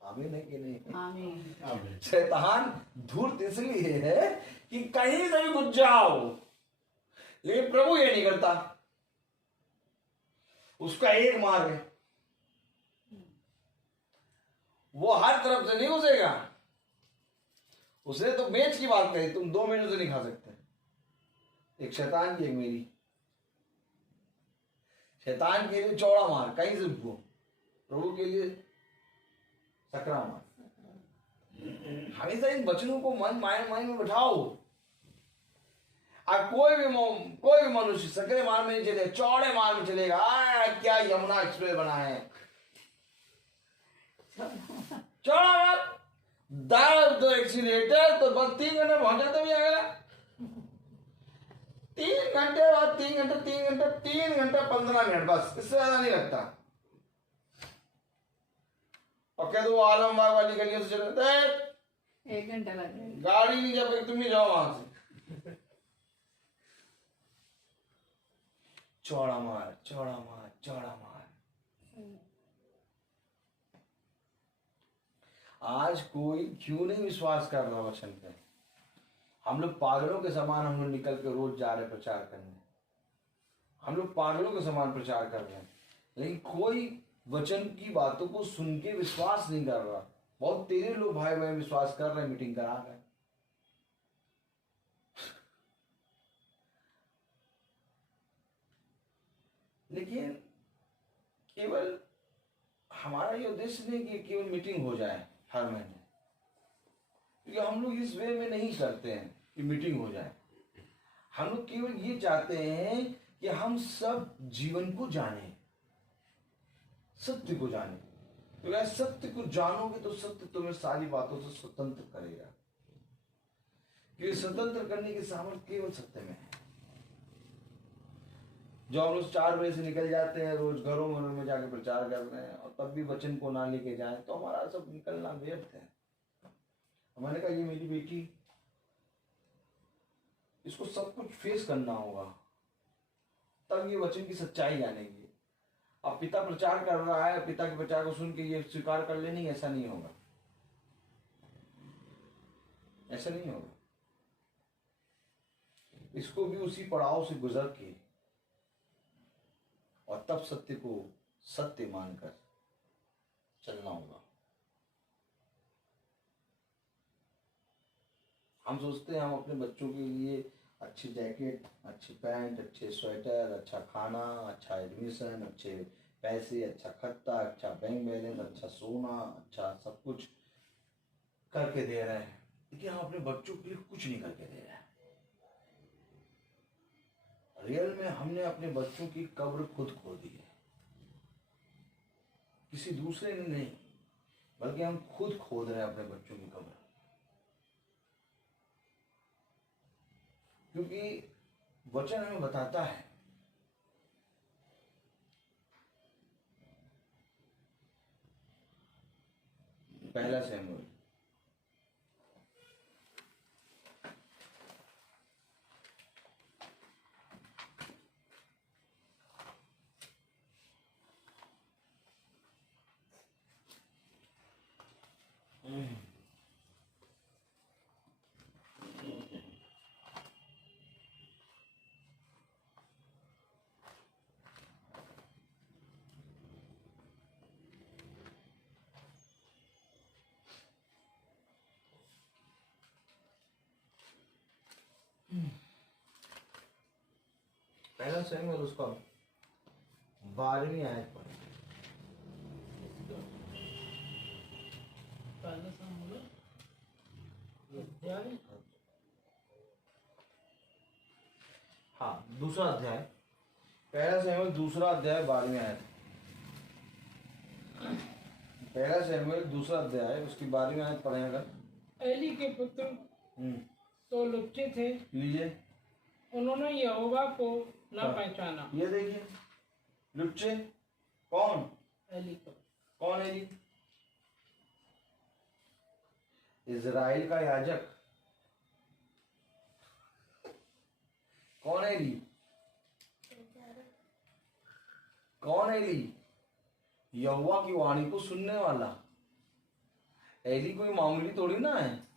आमीन है कि नहीं? आमीन। शैतान धूर्त इसलिए है कि कहीं से भी घुस जाओ, लेकिन प्रभु ये नहीं करता। उसका एक मार्ग है, वो हर तरफ से नहीं घुसेगा। उसने तो मेज की बात कही, तुम 2 महीनों से नहीं खा सकते। एक शैतान की, एक मेरी। शैतान के लिए चौड़ा मार, कहीं से घुसो। प्रभु के लिए सकरा मार। हमेशा इन वचनों को मन में बिठाओ। अब कोई भी मनुष्य सकरे मार्ग में नहीं चले, चौड़े मार्ग में चलेगा। क्या यमुना एक्सप्रेस बना है, चौड़ा मार्ग, दाब दो एक्सीलेटर तो बस 3 घंटे पहुंच जाते भी अगला। 3 घंटे बाद 3 घंटे 15 मिनट, बस इससे ज्यादा नहीं लगता। और क्या तो वो आलमबाग वाली गलियों से चलते 1 घंटा लगेगा। गाड़ी नहीं जब तुम ही जाओ वहां से। चौड़ा मार, चौड़ा मार, चौड़ा मार। आज कोई क्यों नहीं विश्वास कर रहा वचन पे? हम लोग पागलों के समान हम लोग निकल के रोज जा रहे प्रचार करने। हम लोग पागलों के समान प्रचार कर रहे हैं, लेकिन कोई वचन की बातों को सुन के विश्वास नहीं कर रहा। बहुत तेरे लोग भाई बहन विश्वास कर रहे हैं, मीटिंग करा रहे हैं। लेकिन केवल हमारा ये उद्देश्य नहीं कि केवल मीटिंग हो जाए हर महीने, क्योंकि हम लोग इस वे में नहीं करते हैं कि मीटिंग हो जाए। हम लोग केवल ये चाहते हैं कि हम सब जीवन को जाने, सत्य को जाने। तो यार सत्य को जानोगे तो सत्य तुम्हें सारी बातों से स्वतंत्र करेगा, क्योंकि स्वतंत्र करने की सामर्थ्य केवल सत्य में है। जो हम लोग 4 बजे से निकल जाते हैं, रोज घरों में जाके प्रचार कर रहे हैं और तब भी वचन को ना लेके जाए तो हमारा सब निकलना व्यर्थ है। मैंने कहा ये मेरी बेटी, इसको सब कुछ फेस करना होगा, तब ये वचन की सच्चाई जानेगी। अब पिता प्रचार कर रहा है, पिता के प्रचार को सुन के ये स्वीकार कर ले, नहीं, ऐसा नहीं होगा, ऐसा नहीं होगा। इसको भी उसी पड़ाव से गुजर के और तब सत्य को सत्य मानकर चलना होगा। हम सोचते हैं हम अपने बच्चों के लिए अच्छी जैकेट, अच्छी पैंट, अच्छे स्वेटर, अच्छा खाना, अच्छा एडमिशन, अच्छे पैसे, अच्छा खर्चा, अच्छा बैंक बैलेंस, अच्छा सोना, अच्छा सब कुछ करके दे रहे हैं, लेकिन हम अपने बच्चों के लिए कुछ नहीं करके दे रहे हैं। रियल में हमने अपने बच्चों की कब्र खुद खो दी है, किसी दूसरे ने नहीं, बल्कि हम खुद खोद रहे हैं अपने बच्चों की कब्र। क्योंकि वचन हमें बताता है पहला शमूएल पहला शमूएल उसका 12वीं आयत पढ़े। पहला शमूएल अध्याय, हाँ, दूसरा अध्याय, पहला शमूएल दूसरा अध्याय 12वीं आयत। पहला शमूएल दूसरा अध्याय उसकी 12वीं आयत पढ़े। अगर एली के पुत्र तो लुच्चे थे, लीजिए, उन्होंने यहोवा को न पहचाना। ये देखिए, लुच्चे कौन? एली को, कौन एली? इजराइल का याजक। कौन एली? कौन एली? यहोवा की वाणी को सुनने वाला। एली कोई मामूली थोड़ी ना है।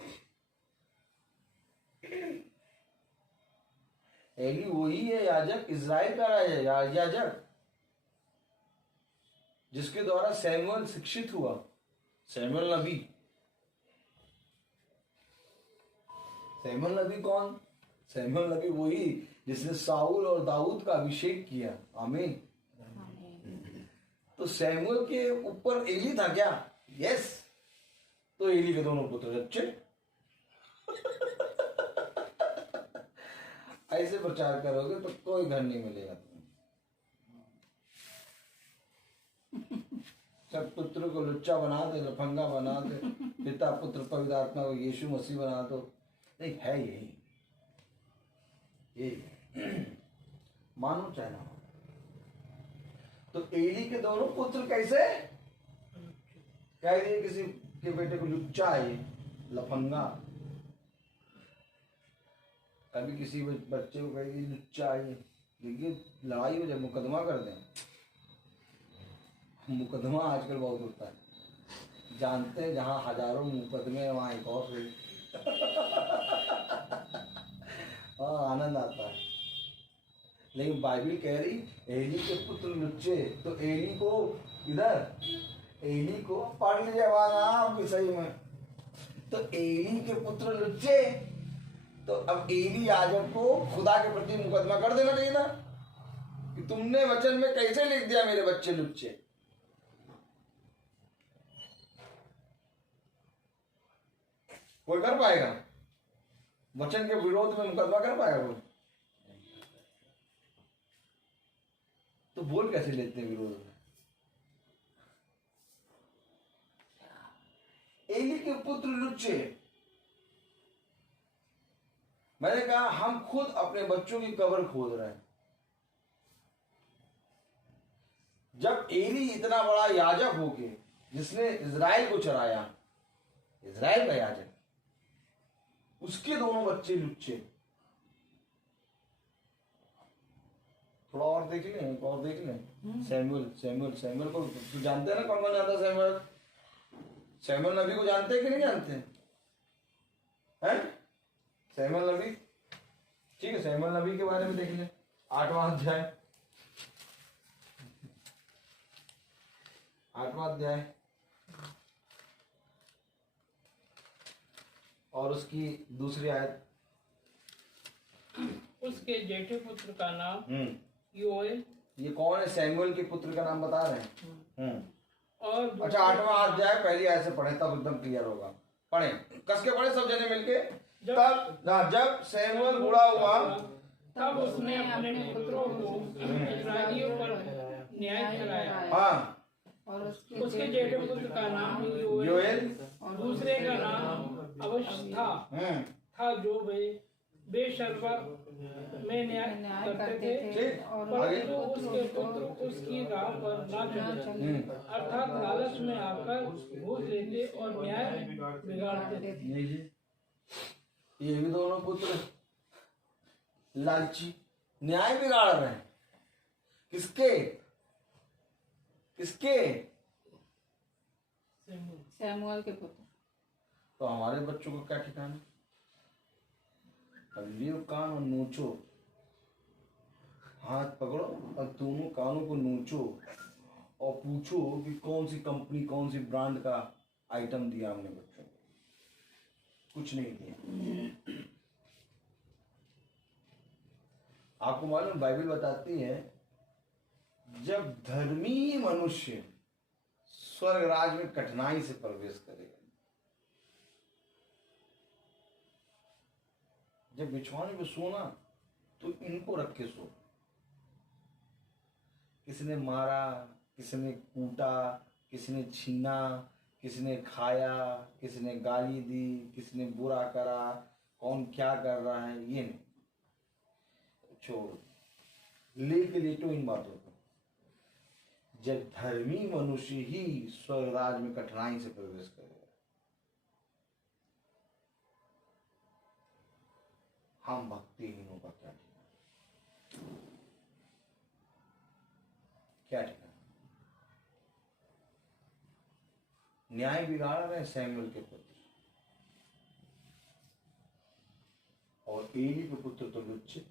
एली वही है याजक, इजराइल का याजक, जिसके द्वारा सैमुअल शिक्षित हुआ। सैमुअल नबी। सैमुअल नबी कौन? सैमुअल नबी वही जिसने साउल और दाऊद का अभिषेक किया। आमीन। तो सैमुअल के ऊपर एली था क्या? यस। तो एली के दोनों पुत्र अच्छे। ऐसे प्रचार करोगे तो कोई घर नहीं मिलेगा तुम्हें। सब पुत्र को लुच्चा बना दे, लफंगा बना दे, पिता पुत्र पवित्र आत्मा को यीशु मसीह बना दो। नहीं, है यही मानो चाहे ना। तो एली के दोनों पुत्र कैसे कह दिए किसी के बेटे को लुच्चा है, लफंगा। कभी किसी बच्चे को कह दिए लुच्चा है। देखिए, लड़ाई हो जब मुकदमा कर दें। मुकदमा आजकल बहुत होता है, जानते हैं, जहाँ हजारों मुकदमे वहाँ एक और सही। हाँ, आनंद आता है। लेकिन बाइबिल कह रही एली के पुत्र लुच्चे, तो एली को इधर एली को पढ़ लीजिए आवाज आपकी सही में। तो एली के पुत्र लुच्चे, तो अब एली याजक को खुदा के प्रति मुकदमा कर देना चाहिए ना कि तुमने वचन में कैसे लिख दिया मेरे बच्चे लुच्चे। कोई कर पाएगा वचन के विरोध में मुकदमा कर पाएगा कोई? तो बोल कैसे लेते हैं विरोध में? एली के पुत्र लुच्चे, मैंने कहा हम खुद अपने बच्चों की कब्र खोद रहे हैं। जब एली इतना बड़ा याजक होके जिसने इजराइल को चराया, इजराइल का याजक, उसके दोनों बच्चे लुच्चे। थोड़ा और देख लें, एक और देख लें। सैमुअल सैमुअल सैमुअल को तो जानते हैं ना, कौन कौन जानता सैमुअल? सैमुअल नबी को जानते हैं कि नहीं जानते हैं? सैमुअल नबी, ठीक है, सैमुअल नबी के बारे में देख लें। 8वां अध्याय, 8वां अध्याय और उसकी दूसरी आयत। उसके जेठे पुत्र का नाम योएल। ये कौन है? सैमुअल के पुत्र का नाम बता रहे हैं। और अच्छा, 8वां अध्याय पहली आयत से पढ़े तब एकदम क्लियर होगा। पढ़े, कस के पढ़े सब जने मिलके। जब सैमुअल बूढ़ा हुआ तब उसने अपने पुत्रों को इस्राएलियों पर न्याय ठहराया। हाँ, और उसके जेठे पुत्र का नाम योएल और दूसरे का नाम अबश था जो बेशर्वा में न्याय करते थे, परंतु उसके पुत्र उसकी राह पर ना चले, अर्थात लालच में आकर घूस लेते और न्याय बिगाड़ते थे। ये भी दोनों पुत्र लालची, न्याय बिगाड़ रहे हैं। किसके किसके? सैमुअल के पुत्र। तो हमारे बच्चों को क्या ठिकाना? अब लियो कान और नोचो, हाथ पकड़ो और दोनों कानों को नोचो और पूछो कि कौन सी कंपनी, कौन सी ब्रांड का आइटम दिया हमने बच्चों को। कुछ नहीं दिया। आपको मालूम, बाइबल बताती है जब धर्मी मनुष्य स्वर्ग राज में कठिनाई से प्रवेश करेगा, जब बिछौने में सोना तो इनको रख के सो। किसी ने मारा, किसी ने कूटा, किसी ने छीना, किसी ने खाया, किसी ने गाली दी, किसी ने बुरा करा, कौन क्या कर रहा है ये नहीं, छोड़, लेके लेटो इन बातों को। जब धर्मी मनुष्य ही स्वर्ग राज में कठिनाई से प्रवेश करेगा, हम भक्तिहीनों का क्या ठिकाना? क्या ठिकाना? न्याय बिगाड़ रहे हैं सैमुअल के पुत्र, और एली के पुत्र तो लुच्चे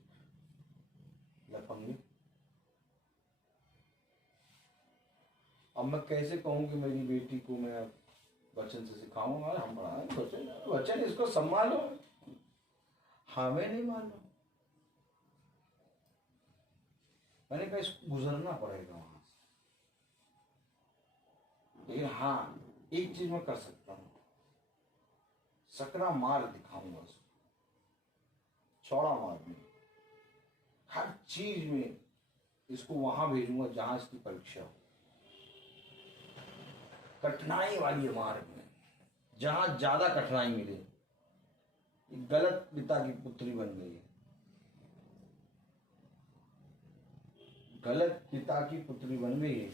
लफंगे। अब मैं कैसे कहूं कि मेरी बेटी को मैं वचन से सिखाऊंगा? हम पढ़ाएं वचन, इसको संभालो। हमें नहीं मालूम। मैंने कहा इसको गुजरना पड़ेगा वहां से। लेकिन हाँ, एक चीज मैं कर सकता हूं, सकरा मार्ग दिखाऊंगा उसको, चौड़ा मार्ग में, हर चीज में इसको वहां भेजूंगा जहां इसकी परीक्षा हो। कठिनाई वाली मार्ग में, जहां ज्यादा कठिनाई मिले। गलत पिता की पुत्री बन गई है, गलत पिता की पुत्री बन गई है,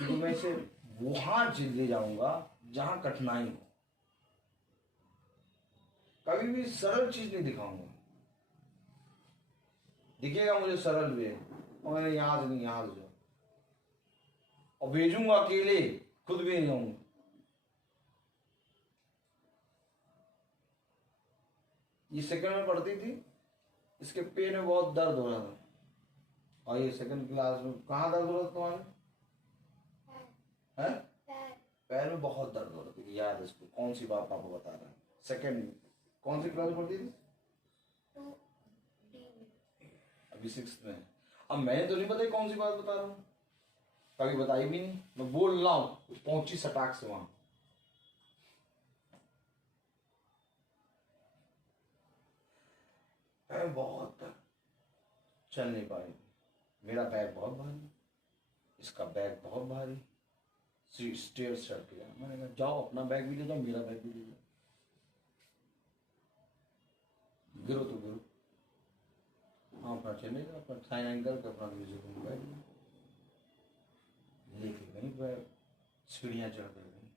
तो मैं इसे वहां ले जाऊंगा जहां कठिनाई हो। कभी भी सरल चीज नहीं दिखाऊंगा। दिखेगा मुझे सरल वे, और मैंने यहां से नहीं यहां से जाओ, और भेजूंगा अकेले, खुद भी नहीं जाऊंगा। ये सेकंड में पढ़ती थी, इसके पेट में बहुत दर्द हो रहा था, और ये सेकंड क्लास में कहाँ दर्द हो रहा था तुम्हारे? हैं? पैर में बहुत दर्द हो रहा था। याद है इसको, कौन सी बात पापा बता रहे हैं? सेकंड, कौन सी क्लास में पढ़ती थी? अभी 6th में। अब मैंने तो नहीं बताई कौन सी बात बता रहा हूँ, कभी बताई भी नहीं। मैं बोल रहा हूँ, पहुंची सटाक से वहां। पैर बहुत दर्द, चल नहीं पाई। मेरा बैग बहुत भारी, इसका बैग बहुत भारी। स्टेयर्स चढ़ के गया। मैंने कहा जाओ अपना बैग भी ले जाओ, मेरा बैग भी ले जाओ, गिरो तो गिरो। हाँ अपना चले जाओ, अपना साइन वाइन करके अपना म्यूजिक में बैठ गया, लेके गई बैग, सीढ़ियाँ चढ़ कर गई।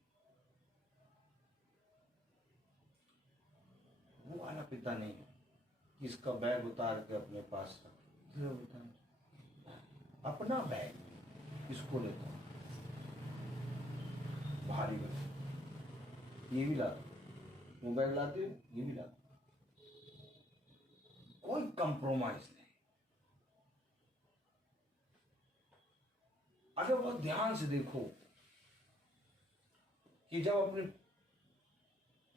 वो वाला पिता नहीं है कि इसका बैग उतार के अपने पास रख, अपना बैग इसको लेता हूँ, भारी बैग ये भी लाता, वो बैग लाते ये भी लाता, कोई कंप्रोमाइज नहीं। अगर बहुत ध्यान से देखो कि जब अपने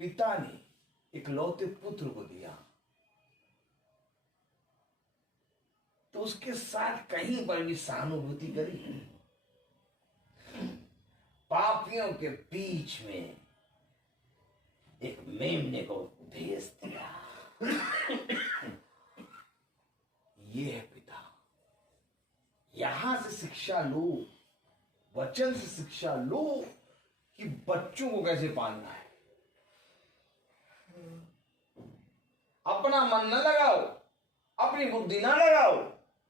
पिता ने इकलौते पुत्र को दिया तो उसके साथ कहीं पर भी सहानुभूति करी? पापियों के बीच में एक मेमने को भेज दिया। ये है पिता। यहां से शिक्षा लो, वचन से शिक्षा लो कि बच्चों को कैसे पालना है। अपना मन न लगाओ, अपनी बुद्धि ना लगाओ,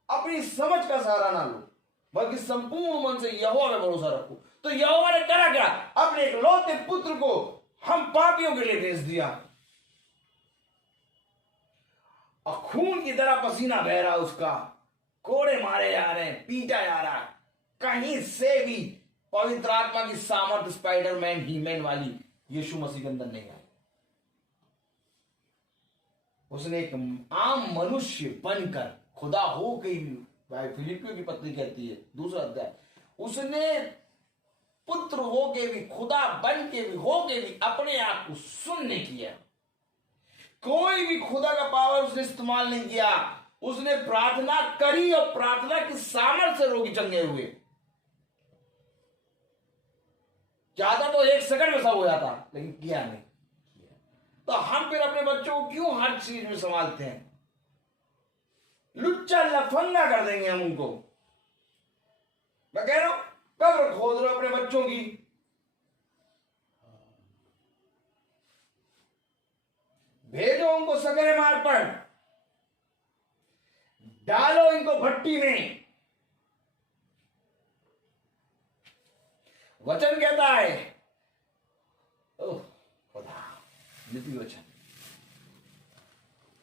अपनी समझ का सहारा ना लो, बल्कि संपूर्ण मन से यहोवा पे भरोसा रखो। तो यहोवा ने करा क्या? अपने इकलौते पुत्र को हम पापियों के लिए भेज दिया, और खून की तरह पसीना बह रहा उसका, कोड़े मारे जा रहे हैं, पीटा जा रहा है, कहीं से भी पवित्र आत्मा की सामर्थ स्पाइडरमैन हीमैन वाली यीशु मसीह के अंदर नहीं आई। उसने एक आम मनुष्य बनकर, खुदा हो के भी, भाई फिलिपियों की पत्री कहती है 2 अध्याय, उसने पुत्र हो के भी, खुदा बन के भी, हो के भी अपने आप को शून्य किया। कोई भी खुदा का पावर उसने इस्तेमाल नहीं किया। उसने प्रार्थना करी और प्रार्थना की सामर्थ्य से रोगी चंगे हुए। चाहता तो 1 सेकंड में सब हो जाता, लेकिन किया नहीं। तो हम फिर अपने बच्चों को क्यों हर चीज में संभालते हैं? लुच्चा लफंगा कर देंगे हम उनको। मैं कह रहा हूं कब्र खोद रहे हो अपने बच्चों की। भेजो उनको सगरे मार पर, डालो इनको भट्टी में। वचन कहता है, ओह खुदा, नीति वचन,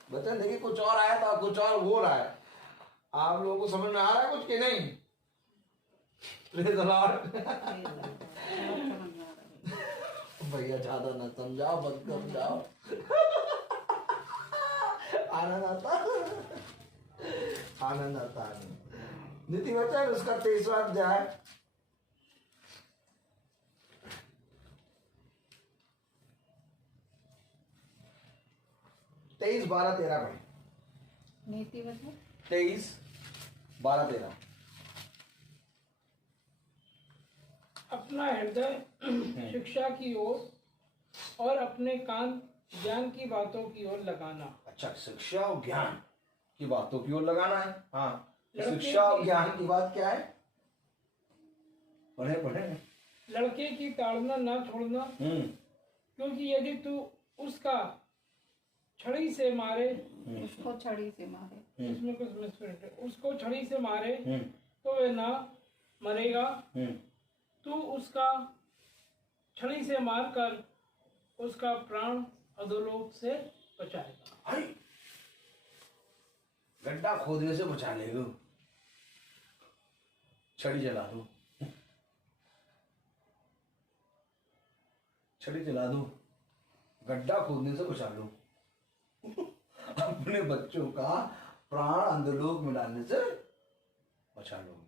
वचन देखिए कुछ और आया था, कुछ और हो रहा है। आप लोगों को समझ में आ रहा है कुछ कि नहीं? Praise the Lord. भैया ज्यादा ना समझाओ, बंद कर जाओ। आनंद आता, आनंद आता। नीति वचन उसका 23वां अध्याय, तेईस 12 13 में। नीति वचन 23 12 13। अपना हृदय शिक्षा की ओर और अपने कान ज्ञान की बातों की ओर लगाना। अच्छा, शिक्षा और ज्ञान की बातों की ओर लगाना है। हाँ, शिक्षा और ज्ञान की बात क्या है? पढ़े पढ़े। लड़के की ताड़ना ना छोड़ना, क्योंकि यदि तू उसका छड़ी से मारे, उसको छड़ी से मारे, इसमें कुछ मिसप्रिंट है, उसको छड़ी से मारे तो वह ना मरेगा, तू उसका छड़ी से मारकर उसका प्राण अधोलोक से बचाएगा। गड्ढा खोदने से बचा लेगा, छड़ी जला दो, छड़ी जला दो, गड्ढा खोदने से बचा लो। अपने बच्चों का प्राण अंधलोक में डालने से बचा लोगे।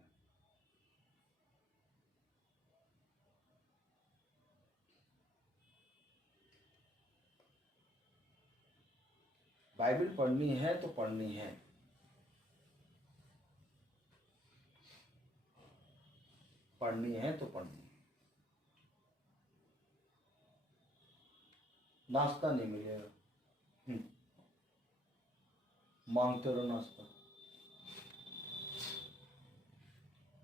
बाइबल पढ़नी है तो पढ़नी है। पढ़नी है तो पढ़नी है। नाश्ता नहीं मिलेगा, मांगते रहो नाश्ता।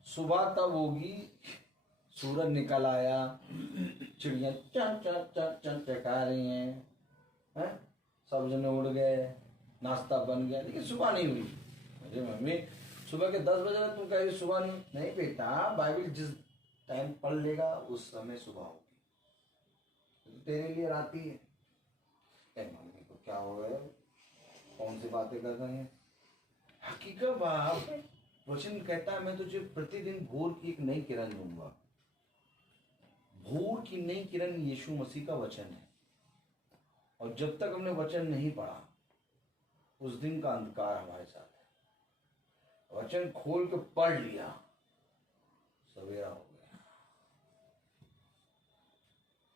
सुबह तब होगी, सूरज निकल आया, चिड़िया चन चन चन चन चहका रही हैं, सब जने उड़ गए, नाश्ता बन गया, लेकिन सुबह नहीं हुई। अरे मम्मी सुबह के 10 बजे तुम कह रही सुबह नहीं। नहीं बेटा, बाइबल जिस टाइम पढ़ लेगा उस समय सुबह होगी, तेरे लिए रात ही है। मम्मी को क्या हो गया, कौन सी बातें कर रहे हैं? हकीकत बाप वचन कहता है, मैं तुझे प्रतिदिन भोर की एक नई किरण दूंगा। भोर की नई किरण यीशु मसीह का वचन है। और जब तक हमने वचन नहीं पढ़ा, उस दिन का अंधकार हमारे साथ है। वचन खोल के पढ़ लिया, सवेरा हो गया।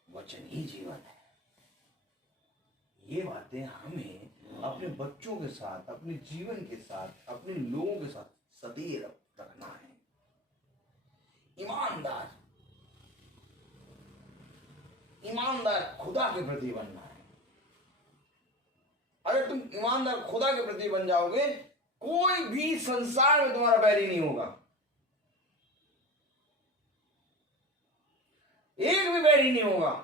वचन ही जीवन है। ये बातें हमें अपने बच्चों के साथ, अपने जीवन के साथ, अपने लोगों के साथ सदैव रखना है। ईमानदार खुदा के प्रति बनना है। अगर तुम ईमानदार खुदा के प्रति बन जाओगे, कोई भी संसार में तुम्हारा बैरी नहीं होगा। एक भी बैरी नहीं होगा।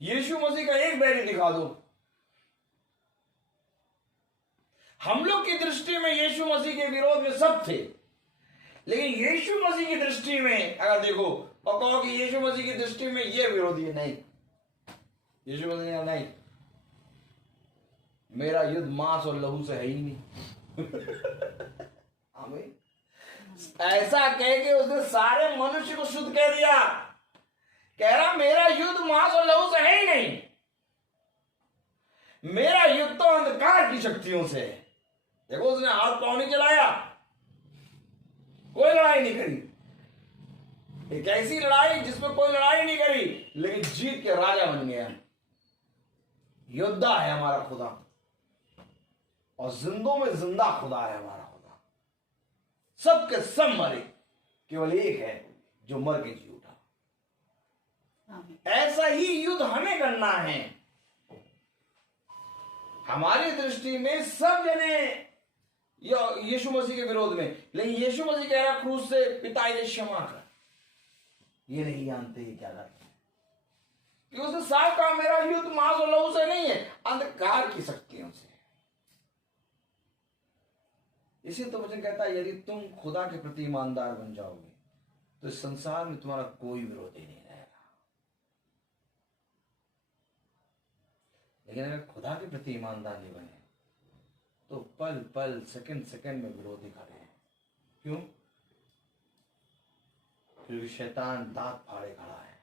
यीशु मसीह का एक बैरी दिखा दो। हम लोग की दृष्टि में यीशु मसीह के विरोध में सब थे, लेकिन यीशु मसीह की दृष्टि में अगर देखो और कहो कि यीशु मसीह की दृष्टि में ये विरोधी है, नहीं। यीशु मसीह नहीं, मेरा युद्ध मांस और लहू से है ही नहीं। आमीन। ऐसा कह के उसने सारे मनुष्य को शुद्ध कह दिया। कह रहा मेरा युद्ध मांस और लहू से है ही नहीं, मेरा युद्ध तो अंधकार की शक्तियों से है। देखो उसने हाथ पांव नहीं चलाया, कोई लड़ाई नहीं करी। एक ऐसी लड़ाई जिसमें कोई लड़ाई नहीं करी, लेकिन जीत के राजा बन गया। योद्धा है हमारा खुदा, और जिंदों में जिंदा खुदा है हमारा खुदा। सबके सब मरे, केवल एक है जो मर के जी उठा। ऐसा ही युद्ध हमें करना है। हमारी दृष्टि में सब जने यीशु मसीह के विरोध में, लेकिन यीशु मसीह कह रहा क्रूस से, पिता इन्हें क्षमा कर, ये नहीं जानते ये क्या करते हैं। क्योंकि उसने साफ कहा मेरा युद्ध मांस और लहू से नहीं है, अंधकार की शक्तियों से। इसी तो वचन कहता है, यदि तुम खुदा के प्रति ईमानदार बन जाओगे तो इस संसार में तुम्हारा कोई विरोधी नहीं रहेगा। लेकिन अगर खुदा के प्रति ईमानदार नहीं बने तो पल पल सेकंड सेकंड में विरोधी खड़े हैं। क्यों? क्योंकि शैतान दांत फाड़े खड़ा है।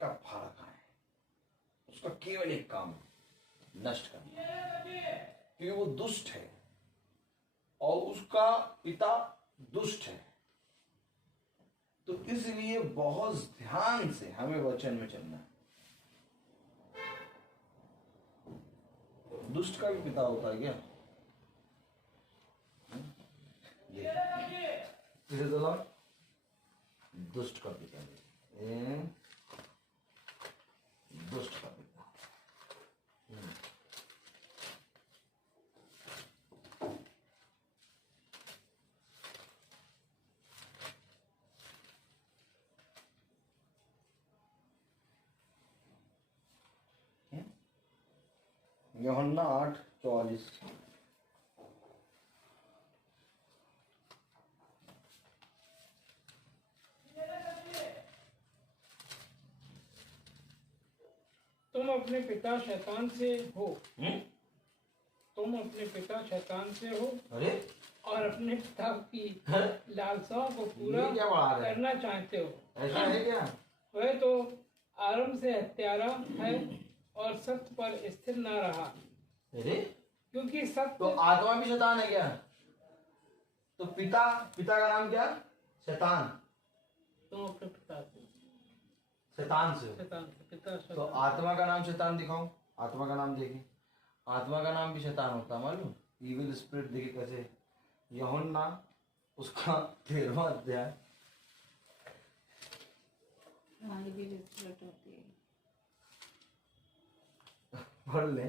कब फाड़ा खाए, उसका केवल एक काम नष्ट करना, क्योंकि वो दुष्ट है और उसका पिता दुष्ट है। तो इसलिए बहुत ध्यान से हमें वचन में चलना है। दुष्ट का भी पिता होता है क्या? दुष्ट का पिता, दुष्ट का पिता। यूहन्ना 8:44। तुम अपने पिता शैतान से हो, तुम अपने पिता शैतान से हो, अरे और अपने पिता की लालसाओं को पूरा ये क्या बढ़ा रहे हैं? करना चाहते हो। ऐसा है क्या? वह तो आरंभ से हत्यारा है और सत्य पर स्थिर न रहा। अरे क्योंकि सत्य तो आत्मा भी शैतान है क्या? तो पिता का नाम क्या? शैतान। तुम अपने पिता से शैतान से पिता तो आत्मा का नाम शैतान दिखाओ। आत्मा का नाम देखिए, आत्मा का नाम भी शैतान होता है मालूम। इविल स्पिरिट देखिए कैसे। यूहन्ना उसका 13वां अध्याय हमारी भी रिस्पेक्ट होती है। पढ़ ले।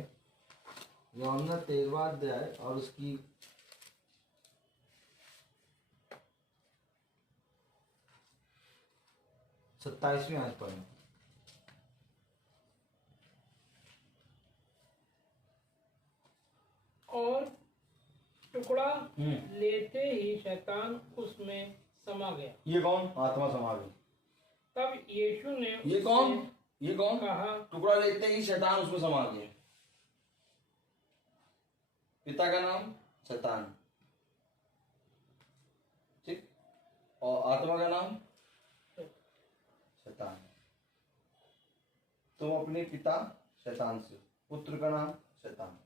यूहन्ना 13वां अध्याय और उसकी 27वीं आयत पढ़ें। और टुकड़ा लेते ही शैतान उसमें समा गया। ये कौन? आत्मा समा गई। तब यीशु ने ये कौन? ये कौन? कहा, टुकड़ा लेते ही शैतान उसमें समा गया। पिता का नाम शैतान, ठीक, और आत्मा का नाम शैतान। तुम अपने पिता शैतान से, पुत्र का नाम शैतान।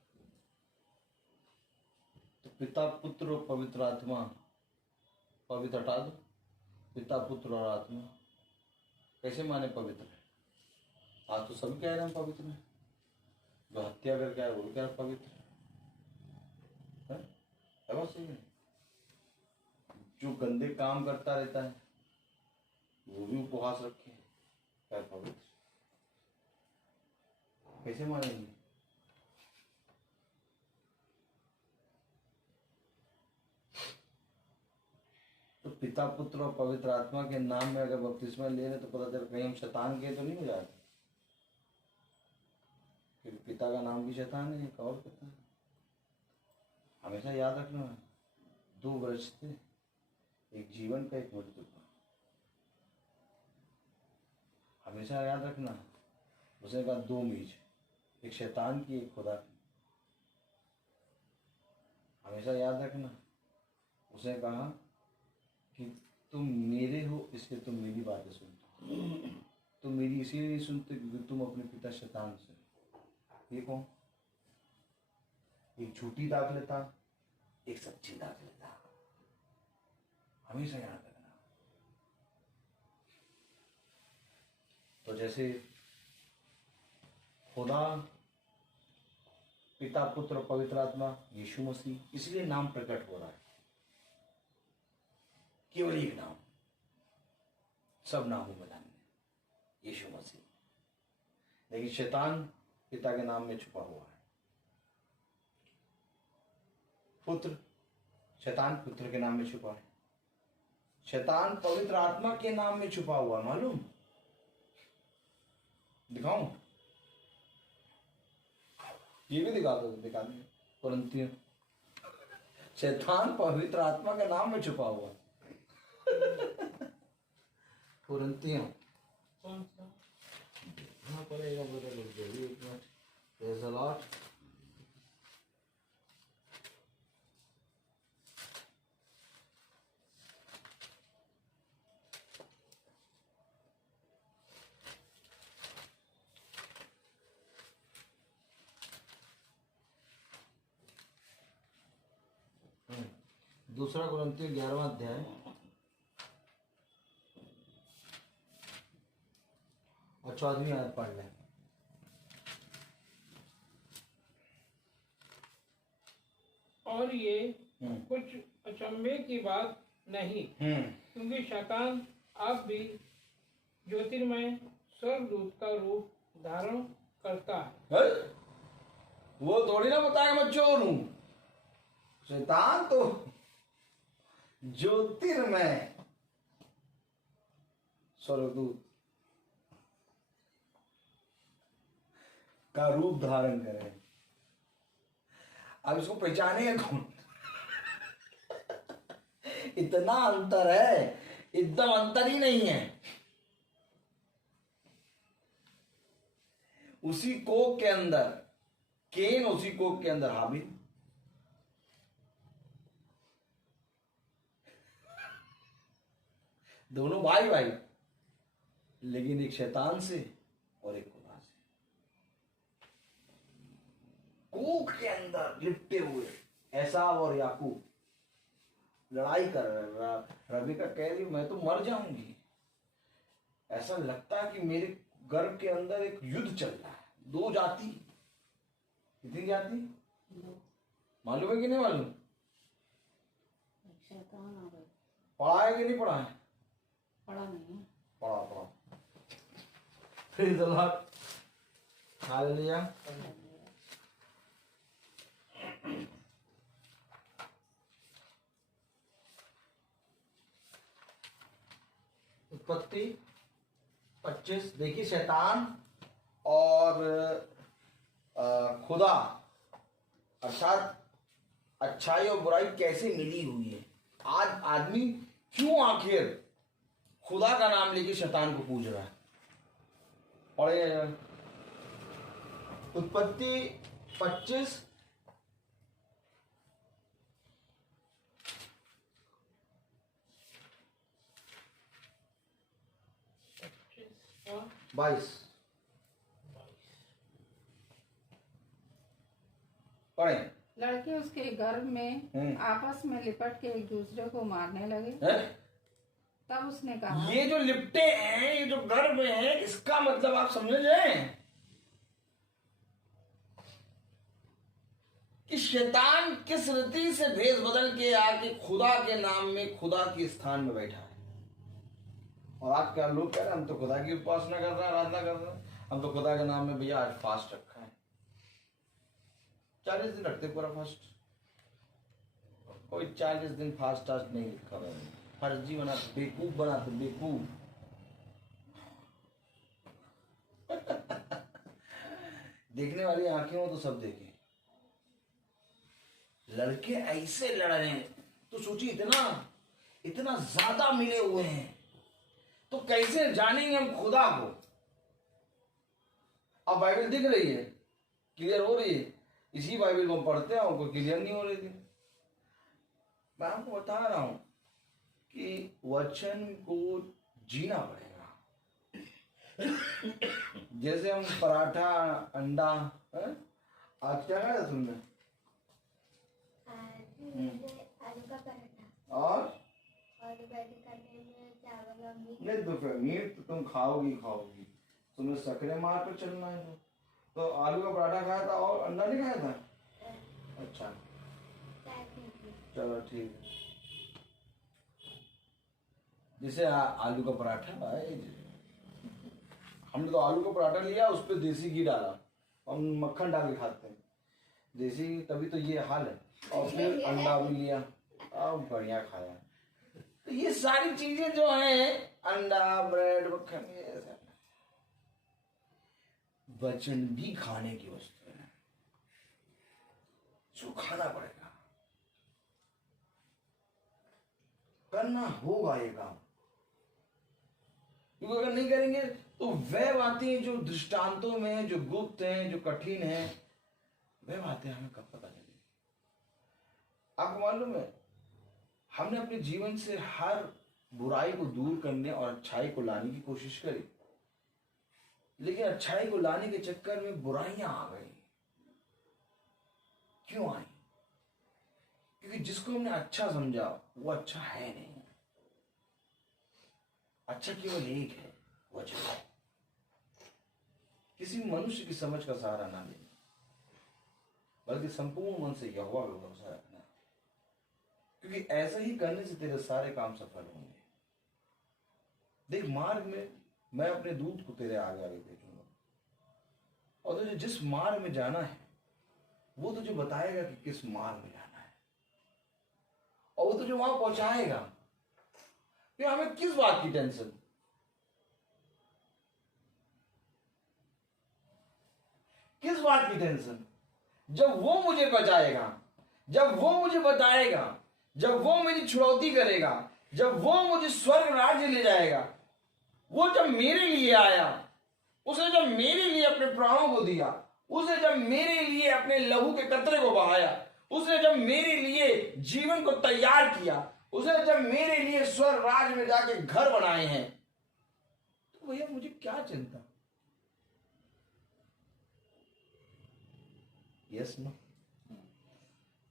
तो पिता, पुत्र और पवित्र आत्मा, पवित्र हटा दो, पिता, पुत्र और आत्मा कैसे माने पवित्र है? आज तो सभी कह रहे हैं पवित्र है। जो हत्या करके आए वो क्या पवित्र है? बात सही है। जो गंदे काम करता रहता है वो भी उपवास रखे, क्या पवित्र? कैसे मानेंगे? तो पिता, पुत्र और पवित्र आत्मा के नाम में अगर बपतिस्मा ले रहे तो पता चल कहीं हम शैतान के तो नहीं हो जाते। क्योंकि पिता का नाम भी शैतान है, एक और पिता है। हमेशा याद रखना, 2 वृक्ष थे, एक जीवन का, एक मृत्यु का। हमेशा याद रखना। उसने कहा 2 मीज, एक शैतान की, एक खुदा की। हमेशा याद रखना। उसने कहा कि तुम मेरे हो इसलिए तुम मेरी बातें सुनते हो। तुम मेरी इसीलिए नहीं सुनते क्योंकि तुम अपने पिता शैतान से। ये कौन? एक झूठी दाखलता, एक सच्ची दाखलता। हमेशा याद रखना। तो जैसे खुदा, पिता, पुत्र और पवित्र आत्मा, यीशु मसीह, इसलिए नाम प्रकट हो रहा है। केवल एक नाम, सब नामों में धन्य, यीशु मसीह। लेकिन शैतान पिता के नाम में छुपा हुआ है। पुत्र, शैतान पुत्र के नाम में छुपा है। शैतान पवित्र आत्मा के नाम में छुपा हुआ, मालूम? दिखाऊं? ये भी दिखा दो, दिखा दें। कुरिन्थियों, शैतान पवित्र आत्मा के नाम में छुपा हुआ। कुरिन्थियों कौन सा? पड़ेगा, बदल एक मिनट। Praise the Lord. दूसरा कुरिन्थियों 11वां अध्याय और 14वीं आयत पढ़ लें। और ये कुछ अचंभे की बात नहीं, क्योंकि शैतान आप भी ज्योतिर्मय स्वर्गदूत का रूप धारण करता है। वो थोड़ी ना बताया मैं चोर हूं। शैतान तो ज्योतिर्मय स्वर्गदूत का रूप धारण करे। अब इसको पहचानेगा कौन? इतना अंतर है, एकदम अंतर ही नहीं है। उसी कोक के अंदर केन, उसी कोक के अंदर हाबिल। दोनों भाई भाई, लेकिन एक शैतान से और एक खुदा से। दुख के अंदर लिपटे हुए एसाव और याकूब लड़ाई कर रहे। रबीका कह रही मैं तो मर जाऊंगी। ऐसा लगता है कि मेरे गर्भ के अंदर एक युद्ध चल रहा है। दो जाति, कितनी जाति मालूम है कि नहीं मालूम? पढ़ा है कि नहीं पढ़ा है? पढ़ा नहीं है। पढ़ा फिर हालेलुया। उत्पत्ति 25 देखिए शैतान और खुदा अर्थात अच्छाई और बुराई कैसे मिली हुई है। आज आदमी क्यों आखिर खुदा का नाम लेके शैतान को पूज रहा है? पढ़े उत्पत्ति 25 22 पढ़े। लड़के उसके गर्भ में आपस में लिपट के एक दूसरे को मारने लगे। तब उसने कहा, ये जो लिपटे हैं, ये जो गर्भ है, इसका मतलब आप समझ जाए कि शैतान किस रीति से भेष बदल के आके खुदा के नाम में खुदा के स्थान में बैठा है। और आज क्या लोग कह रहे हैं हम तो खुदा की उपासना कर रहे हैं, आराधना कर रहे हैं, हम तो खुदा के नाम में भैया आज फास्ट रखा है। 40 दिन रखते पूरा फास्ट। कोई 40 दिन फास्ट नहीं लिखा है, फर्जी बनाते, बेवकूफ बनाते, बेवकूफ। देखने वाली आंखें हो तो सब देखें। लड़के ऐसे लड़ रहे हैं तो सोचिए इतना ज्यादा मिले हुए हैं तो कैसे जानेंगे हम खुदा को? अब बाइबल दिख रही है, क्लियर हो रही है। इसी बाइबल को पढ़ते हैं और कोई क्लियर नहीं हो रही थी। मैं आपको बता रहा हूं कि वचन को जीना पड़ेगा। जैसे हम पराठा अंडा आज क्या खाया तुमने? आलू का पराठा और बैठे करने में चावल और मीट। नहीं दोपहर मीट तो तुम खाओगी। तुम्हें सकरे मार पर चलना है तो आलू का पराठा खाया था और अंडा नहीं खाया था? अच्छा चलो ठीक है। जैसे आलू का पराठा हमने तो आलू का पराठा लिया, उस पर देसी घी डाला, हम मक्खन डाल के खाते हैं देसी, तभी तो ये हाल है। और फिर अंडा भी लिया और बढ़िया खाया। तो ये सारी चीजें जो हैं, अंडा ब्रेड मक्खन, ये वचन भी खाने की वस्तु है, जो खाना पड़ेगा, करना होगा ये काम। क्योंकि अगर नहीं करेंगे तो वह बातें जो दृष्टांतों में जो गुप्त हैं, जो कठिन हैं, वह बातें हमें कब पता चलेगी? आपको मालूम है हमने अपने जीवन से हर बुराई को दूर करने और अच्छाई को लाने की कोशिश करी, लेकिन अच्छाई को लाने के चक्कर में बुराइयां आ गई। क्यों आई? क्योंकि जिसको हमने अच्छा समझा वो अच्छा है नहीं। अच्छा केवल एक है, वचन। किसी मनुष्य की समझ का सहारा ना लेना, बल्कि संपूर्ण मन से यहोवा पर भरोसा रखना, क्योंकि ऐसा ही करने से तेरे सारे काम सफल होंगे। देख, मार्ग में मैं अपने दूत को तेरे आगे आगे भेजूंगा और तुझे जिस मार्ग में जाना है वो तुझे बताएगा कि किस मार्ग में जाना है, और वो तुझे वहां पहुंचाएगा। फिर हमें किस बात की टेंशन? किस बात की टेंशन? जब वो मुझे बचाएगा, जब वो मुझे बताएगा, जब वो मेरी छुड़ौती करेगा, जब वो मुझे स्वर्ग राज्य ले जाएगा। वो जब मेरे लिए आया, उसने जब मेरे लिए अपने प्राणों को दिया, उसने जब मेरे लिए अपने लहू के कतरे को बहाया, उसने जब मेरे लिए जीवन को तैयार किया, उसने जब मेरे लिए स्वर्ग राज्य में जाके घर बनाए हैं, तो भैया मुझे क्या चिंता? यस नो,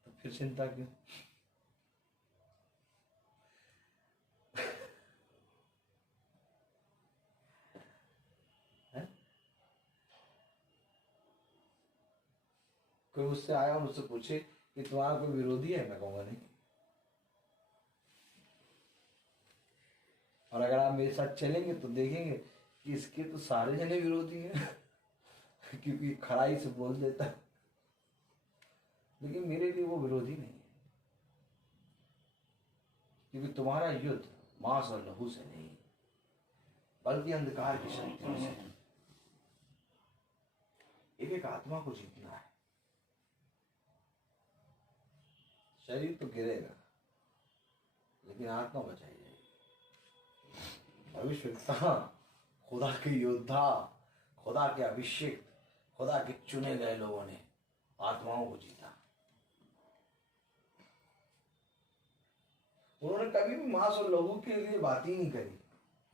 तो फिर चिंता क्यों? कोई मुझसे आया और मुझसे पूछे कि तुम्हारा कोई विरोधी है, मैं कहूँगा नहीं। और अगर आप मेरे साथ चलेंगे तो देखेंगे कि इसके तो सारे जने विरोधी हैं क्योंकि खराई से बोल देता है, लेकिन मेरे लिए वो विरोधी नहीं है, क्योंकि तुम्हारा युद्ध मांस और लहू से नहीं बल्कि अंधकार की शक्तियों से है। एक आत्मा को जीतना है। शरीर तो गिरेगा लेकिन आत्मा बचाई जाएगी। भविष्यवक्ता, खुदा के योद्धा, खुदा के अभिषेक, खुदा के चुने गए लोगों ने आत्माओं को जीता। उन्होंने कभी भी मांस और लहू के लिए बात ही नहीं करी।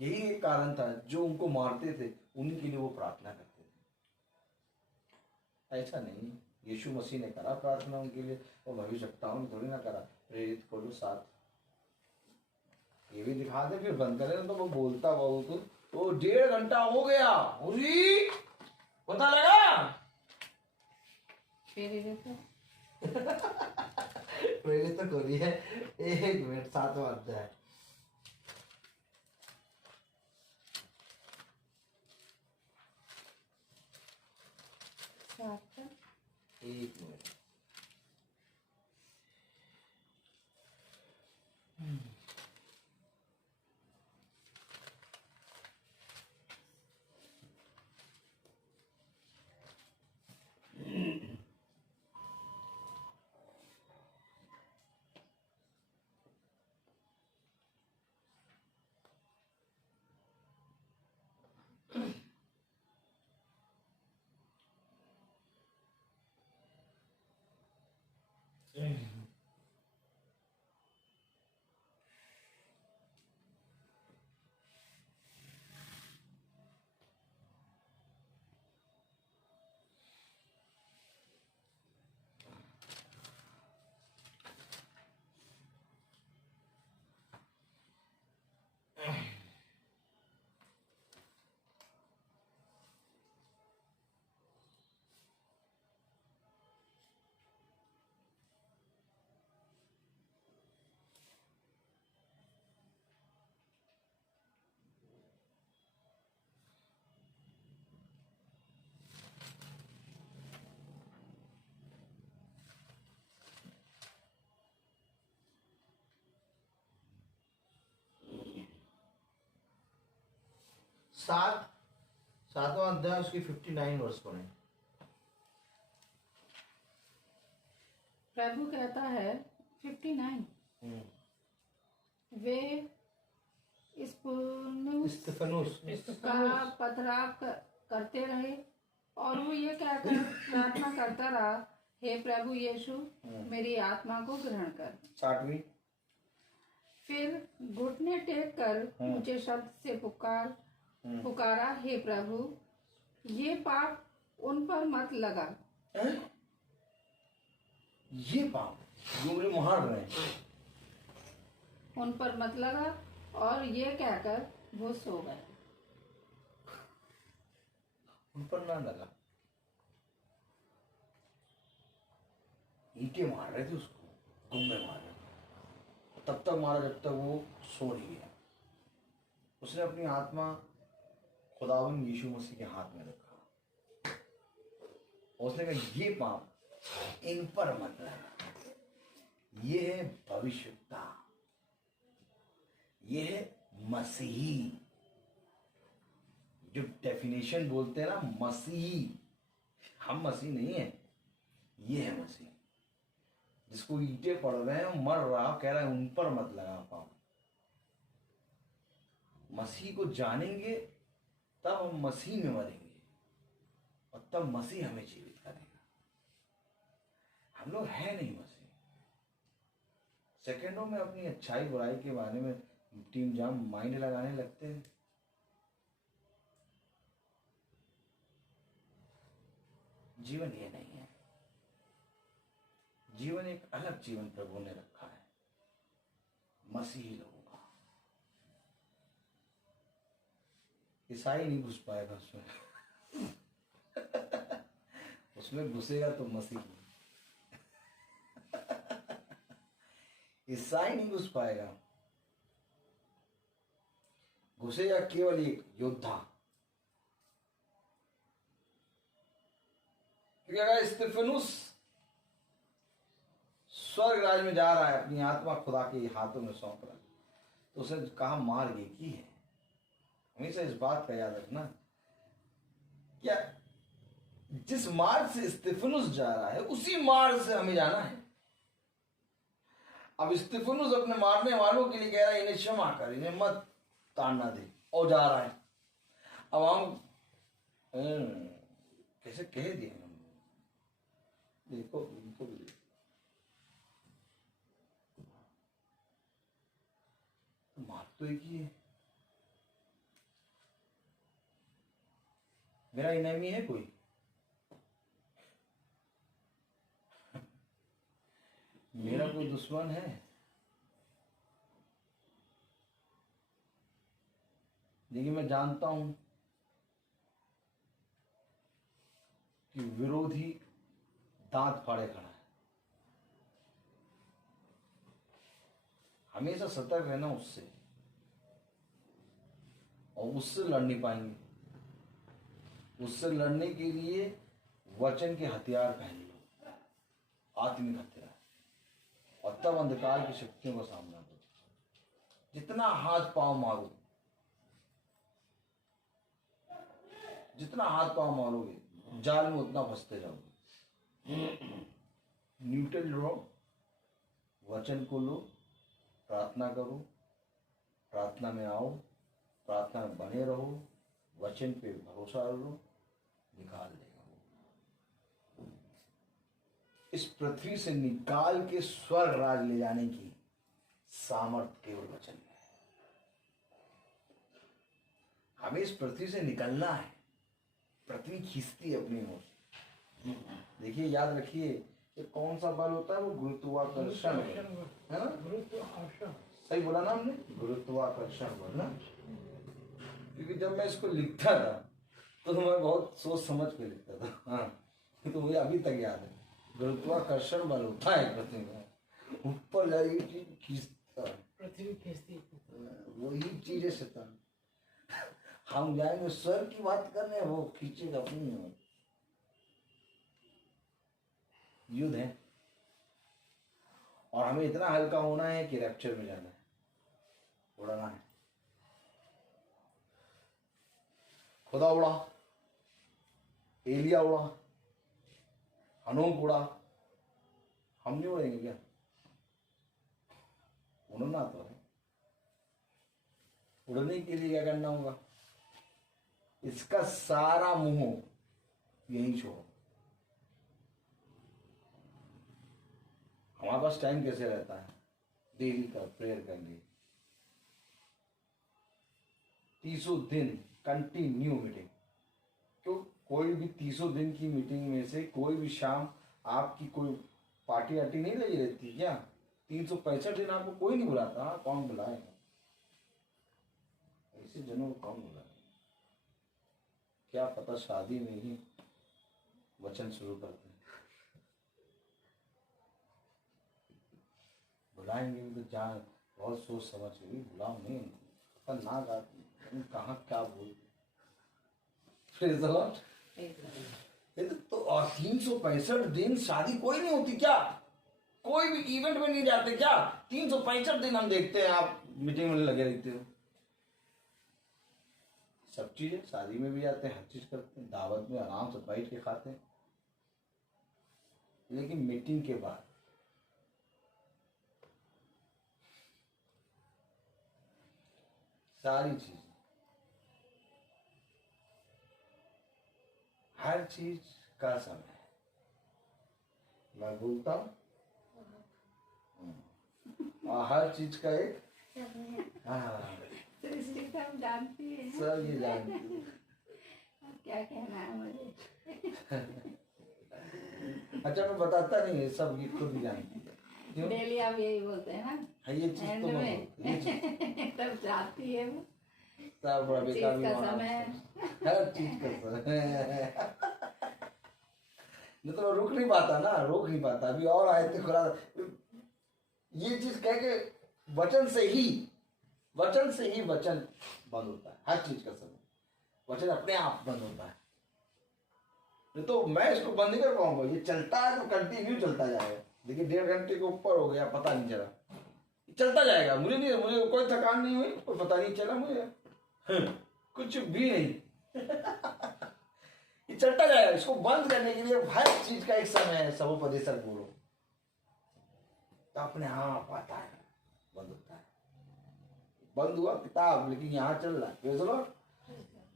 यही एक कारण था, जो उनको मारते थे उन्हीं के लिए वो प्रार्थना करते थे। ऐसा नहीं, यीशु मसीह ने करा प्रार्थना उनके लिए, और भविष्यवक्ताओं ने थोड़ी ना करा। प्रेरित खोलो 7, ये भी दिखा दे, फिर बंद करें तो वो बोलता बहुत। तो 1.5 घंटा हो गया, पता लगा? प्रेरित तो खोली है, 1 मिनट, 7वां अध्याय। एक मिनट। सातवां अध्याय, उसकी 59 वर्ष पढ़े। प्रभु कहता है 59, वे स्तिफनुस का पथराव करते रहे और वो ये कहकर प्रार्थना करता रहा, हे प्रभु यीशु, मेरी आत्मा को ग्रहण कर। 60वीं। फिर घुटने टेक कर ऊंचे शब्द से पुकारा, हे प्रभु, ये पाप उन पर मत लगा। ये पाप जो मुझे मार रहे हैं उन पर मत लगा, और ये कहकर वो सो गए। उन पर ना लगा। ईंटें मार रहे थे उसको, गुम्मे मार रहे थे, तब तक मारा जब तक वो सो नहीं गया। उसने अपनी आत्मा खुदावंद यीशु मसीह के हाथ में रखा। उसने कहा ये पाप इन पर मत लगा। ये है भविष्यवक्ता, ये है मसीही। जो डेफिनेशन बोलते हैं ना मसीही, हम मसीह नहीं है, ये है मसीह। जिसको ईंटे पड़ रहे हैं, मर रहा, कह रहा है उन पर मत लगा पाप। मसीह को जानेंगे तब हम मसीह में मरेंगे और तब मसीह हमें जीवित करेगा। हम लोग है नहीं मसीह। सेकंडों में अपनी अच्छाई बुराई के बारे में टीम जाम माइंड लगाने लगते हैं। जीवन ये नहीं है। जीवन एक अलग जीवन प्रभु ने रखा है मसीही लोगों का। ईसाई नहीं घुस पाएगा उसमें उसमें घुसेगा तो मसीह। ईसाई नहीं घुस पाएगा, घुसेगा केवल एक योद्धा। क्योंकि अगर स्तिफनुस स्वर्ग राज में जा रहा है, अपनी आत्मा खुदा के हाथों में सौंप रहा है, तो उसने कहा मार्ग एक ही है। हमेशा इस बात का याद रखना, क्या जिस मार्ग से स्तिफनुस जा रहा है उसी मार्ग से हमें जाना है। अब स्तिफनुस अपने मारने वालों के लिए कह रहा है इन्हें क्षमा कर, इन्हें मत ताड़ना दे, और जा रहा है। अब हम कैसे कह दिए, देखो इनको भी मार तो एक ही है। मेरा इनामी है कोई? मेरा कोई दुश्मन है? लेकिन मैं जानता हूं कि विरोधी दांत फाड़े खड़ा है। हमेशा सतर्क रहना उससे, और उससे लड़ नहीं पाएंगे। उससे लड़ने के लिए वचन के हथियार पहन लो, आत्मिक हथियार, और तब अंधकार की शक्तियों का सामना करो। जितना हाथ पांव मारो, जितना हाथ पांव मारोगे जाल में उतना फंसते जाओगे। न्यूट्रल रहो, वचन को लो, प्रार्थना करो, प्रार्थना में आओ, प्रार्थना में बने रहो, वचन पे भरोसा रखो, निकाल देगा वो। इस पृथ्वी से निकाल के स्वर्ग राज ले जाने की सामर्थ्य केवल वचन में है। हमें इस पृथ्वी से निकलना है। पृथ्वी खींचती है अपनी ओर। देखिए, याद रखिए, ये कौन सा बल होता है? वो गुरुत्वाकर्षण है ना? गुरुत्वाकर्षण, सही बोला ना हमने? गुरुत्वाकर्षण बल ना। क्योंकि जब मैं इसको लिखता था तो मैं बहुत सोच समझ के लिखता था। हाँ, तो मुझे अभी तक याद है। गुरुत्वाकर्षण बल होता है पृथ्वी का, ऊपर जाएगी चीज खींचता है, पृथ्वी खींचती है। वही चीज है शैतान। हम जाएंगे स्वर्ग की बात करने, वो खींचेगा अपनी ओर। युद्ध है, और हमें इतना हल्का होना है कि रैप्चर में जाना है, उड़ना है। खुदा उड़ा, एलिया उड़ा, हनोक उड़ा, हम नहीं उड़ेंगे क्या? उड़ना तो है। उड़ने के लिए क्या करना होगा? इसका सारा मुंह यहीं छोड़ो। हमारे पास टाइम कैसे रहता है? डेली का प्रेयर करने, 30 दिन कंटिन्यू मीटिंग। तो कोई भी 30 दिन की मीटिंग में से कोई भी शाम आपकी कोई पार्टी वार्टी नहीं लगी रहती क्या? 365 दिन आपको कोई नहीं बुलाता। हाँ, कौन बुलाएगा? ऐसे जनों को कौन बुलाएगा? क्या पता शादी में ही वचन शुरू करते हैं। बुलाएंगे भी तो जान बहुत सोच समझ के भी बुलाओ नहीं, पर ना कहाँ क्या बोल। तो 365 दिन शादी कोई नहीं होती क्या? कोई भी इवेंट में नहीं जाते क्या? 365 दिन हम देखते हैं आप मीटिंग में लगे रहते हो। सब चीजें, शादी में भी जाते हैं, हर चीज करते हैं, दावत में आराम से बैठ के खाते हैं, लेकिन मीटिंग के बाद सारी चीज, हर चीज का समय है। मैं बोलता हूँ, और हर चीज का एक, हाँ, हम जानती हैं, सब ये जानती है। क्या कहना है मुझे। अच्छा मैं बताता नहीं है, सब ये खुद भी जानती है। क्यों? डेली आप यही बोलते हैं ना हाँ, ये चीज एंड तो मैं में बोलती हूँ, ये चीज तब जाती है वो सब बड़ा चीज बेकार भी का माना समय हर चीज का समय नहीं तो रुक नहीं पाता ना, रोक नहीं पाता। अभी और आए थे खुदा, ये चीज कह के वचन से ही वचन बंद होता है, हर चीज का समय वचन अपने आप बंद होता है। नहीं तो मैं इसको बंद नहीं कर पाऊंगा, ये चलता है तो कंटिन्यू चलता जाएगा। देखिए 1.5 घंटे के ऊपर हो गया, पता नहीं चला, चलता जाएगा। मुझे कोई थकान नहीं हुई, कोई पता नहीं चला मुझे कुछ भी नहीं ये चलता जाएगा। इसको बंद करने के लिए हर चीज का एक समय है। समुपदेशक बोलो तो अपने आप आता है, बंद होता है। बंद हुआ किताब, लेकिन यहाँ चल रहा है। Praise the Lord.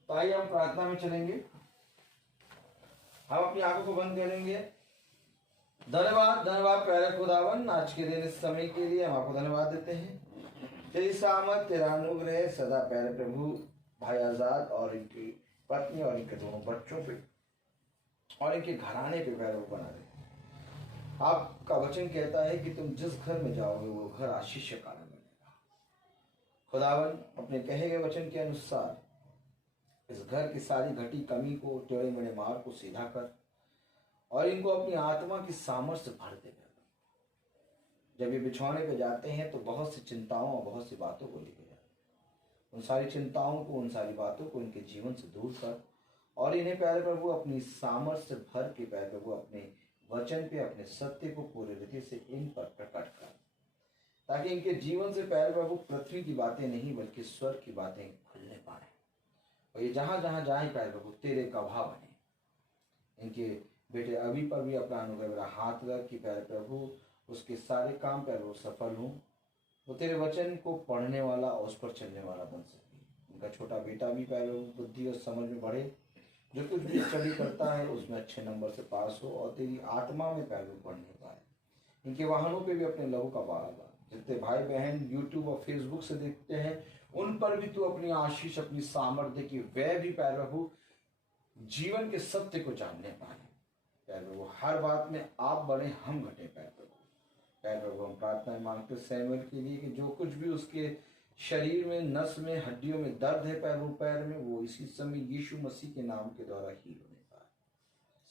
तो आइए हम प्रार्थना में चलेंगे, हम अपनी आंखों को बंद करेंगे। धन्यवाद प्यारे खुदावन, आज के दिन इस समय के लिए हम आपको धन्यवाद देते हैं। तेरी सामर्थ, तेरा अनुग्रह सदा प्यारे प्रभु भाई आजाद और इनकी पत्नी और इनके दोनों बच्चों पे और इनके घराने पे प्यारे वो बना रहे। आपका वचन कहता है कि तुम जिस घर में जाओगे वो घर आशीष का कारण बनेगा। खुदावन, अपने कहे गए वचन के अनुसार इस घर की सारी घटी कमी को, टेढ़े मेढ़े मार्ग को सीधा कर और इनको अपनी आत्मा की सामर्थ्य से भर दे। जब ये बिछौने पे जाते हैं तो बहुत सी चिंताओं और बहुत सी बातों को लेके जाते हैं। उन सारी चिंताओं को, उन सारी बातों को इनके जीवन से दूर कर और इन्हें प्यारे प्रभु अपनी सामर्थ्य से भर के प्यारे प्रभु अपने वचन पे, अपने सत्य को पूरी रीति से इन पर प्रकट कर, ताकि इनके जीवन से प्यारे प्रभु पृथ्वी की बातें नहीं बल्कि स्वर्ग की बातें खुलने पाए और ये जहां जहां जाए प्यारे प्रभु तेरे गवाह बने। इनके बेटे अभी पर भी अपना अनुग्रह मेरा हाथ रख कि प्यारे प्रभु उसके सारे काम प्यारे प्रभु सफल हों, वो तेरे वचन को पढ़ने वाला और उस पर चलने वाला बन सके। उनका छोटा बेटा भी प्यारे प्रभु बुद्धि और समझ में बढ़े, जो कुछ भी स्टडी करता है उसमें अच्छे नंबर से पास हो और तेरी आत्मा में प्यारे प्रभु पढ़ने पाए। इनके वाहनों पे भी अपने लहू का बाड़ा ला। जितने भाई बहन यूट्यूब और फेसबुक से देखते हैं उन पर भी तू अपनी आशीष, अपनी सामर्थ्य की वह भी प्यारे प्रभु जीवन के सत्य को जानने पाए। प्यारे प्रभु हर बात में आप बढ़े, हम घटे। प्यारे प्रभु हम प्रार्थना मांगते सैमुअल के लिए कि जो कुछ भी उसके शरीर में, नस में, हड्डियों में दर्द है पैर में, वो इसी समय यीशु मसीह के नाम के द्वारा हील होने पाए।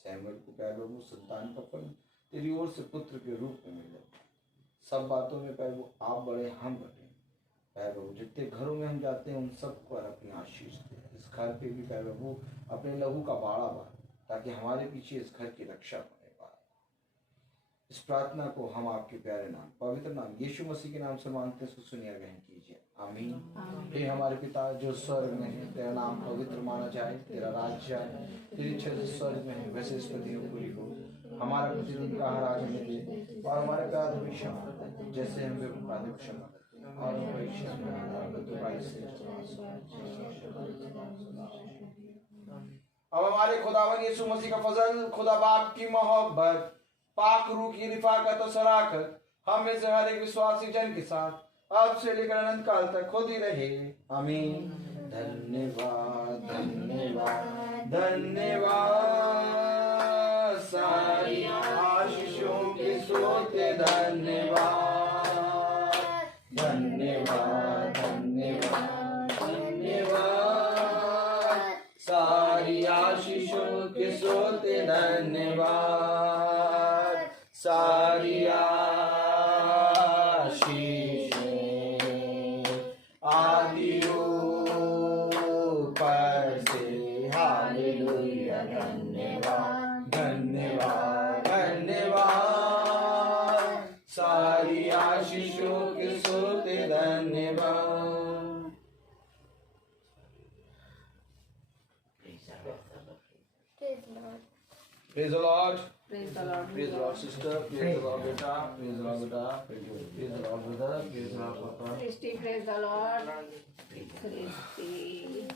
सैमुअल को प्यारे प्रभु संतान का फल तेरी ओर से पुत्र के रूप में मिले। सब बातों में प्यारे प्रभु आप बढ़े, हम घटे। प्यारे प्रभु जितने घरों में हम जाते हैं उन सब पर अपनी आशीष दे। इस घर पे भी प्यारे प्रभु अपने लहू का बाड़ा बांध, ताकि हमारे पीछे इस घर की रक्षा होने पाए। इस प्रार्थना को हम आपके प्यारे नाम, पवित्र नाम यीशु मसीह के नाम से मांगते हैं, सुनिए ग्रहण कीजिए। आमीन। हे हमारे पिता जो स्वर्ग में है, तेरा नाम पवित्र माना जाए, तेरा राज्य आए, तेरी इच्छा जो स्वर्ग में है वैसे इस पृथ्वी में पूरी हो। हमारा प्रतिदिन का आहार आज हमें दे और हमारे अपराध भी क्षमा जैसे हम अपराध क्षमा और अब हमारे खुदावन यीशु मसीह का फजल, खुदा बाप की मोहब्बत, पाक रूह की रिफाकत और सराकत हम में से हर एक विश्वासी जन के साथ अब से लेकर अनंत काल तक खुद ही रहे। आमीन। धन्यवाद धन्यवाद धन्यवाद, सारी आशीषों के सोते धन्यवाद धन्यवाद धन्यवाद धन्यवाद, सारी आशीषों के सोते धन्यवाद, सारी आशीषें आदियों पर से। हालेलुया। धन्यवाद धन्यवाद धन्यवाद, सारी आशीषों के सोते धन्यवाद। Praise the Lord. Praise the Lord. Praise the Lord, sister. Praise the Lord, beta. Praise the Lord, beta. Praise the Lord, brother. Praise the Lord, papa. Christy, praise the Lord. Christy.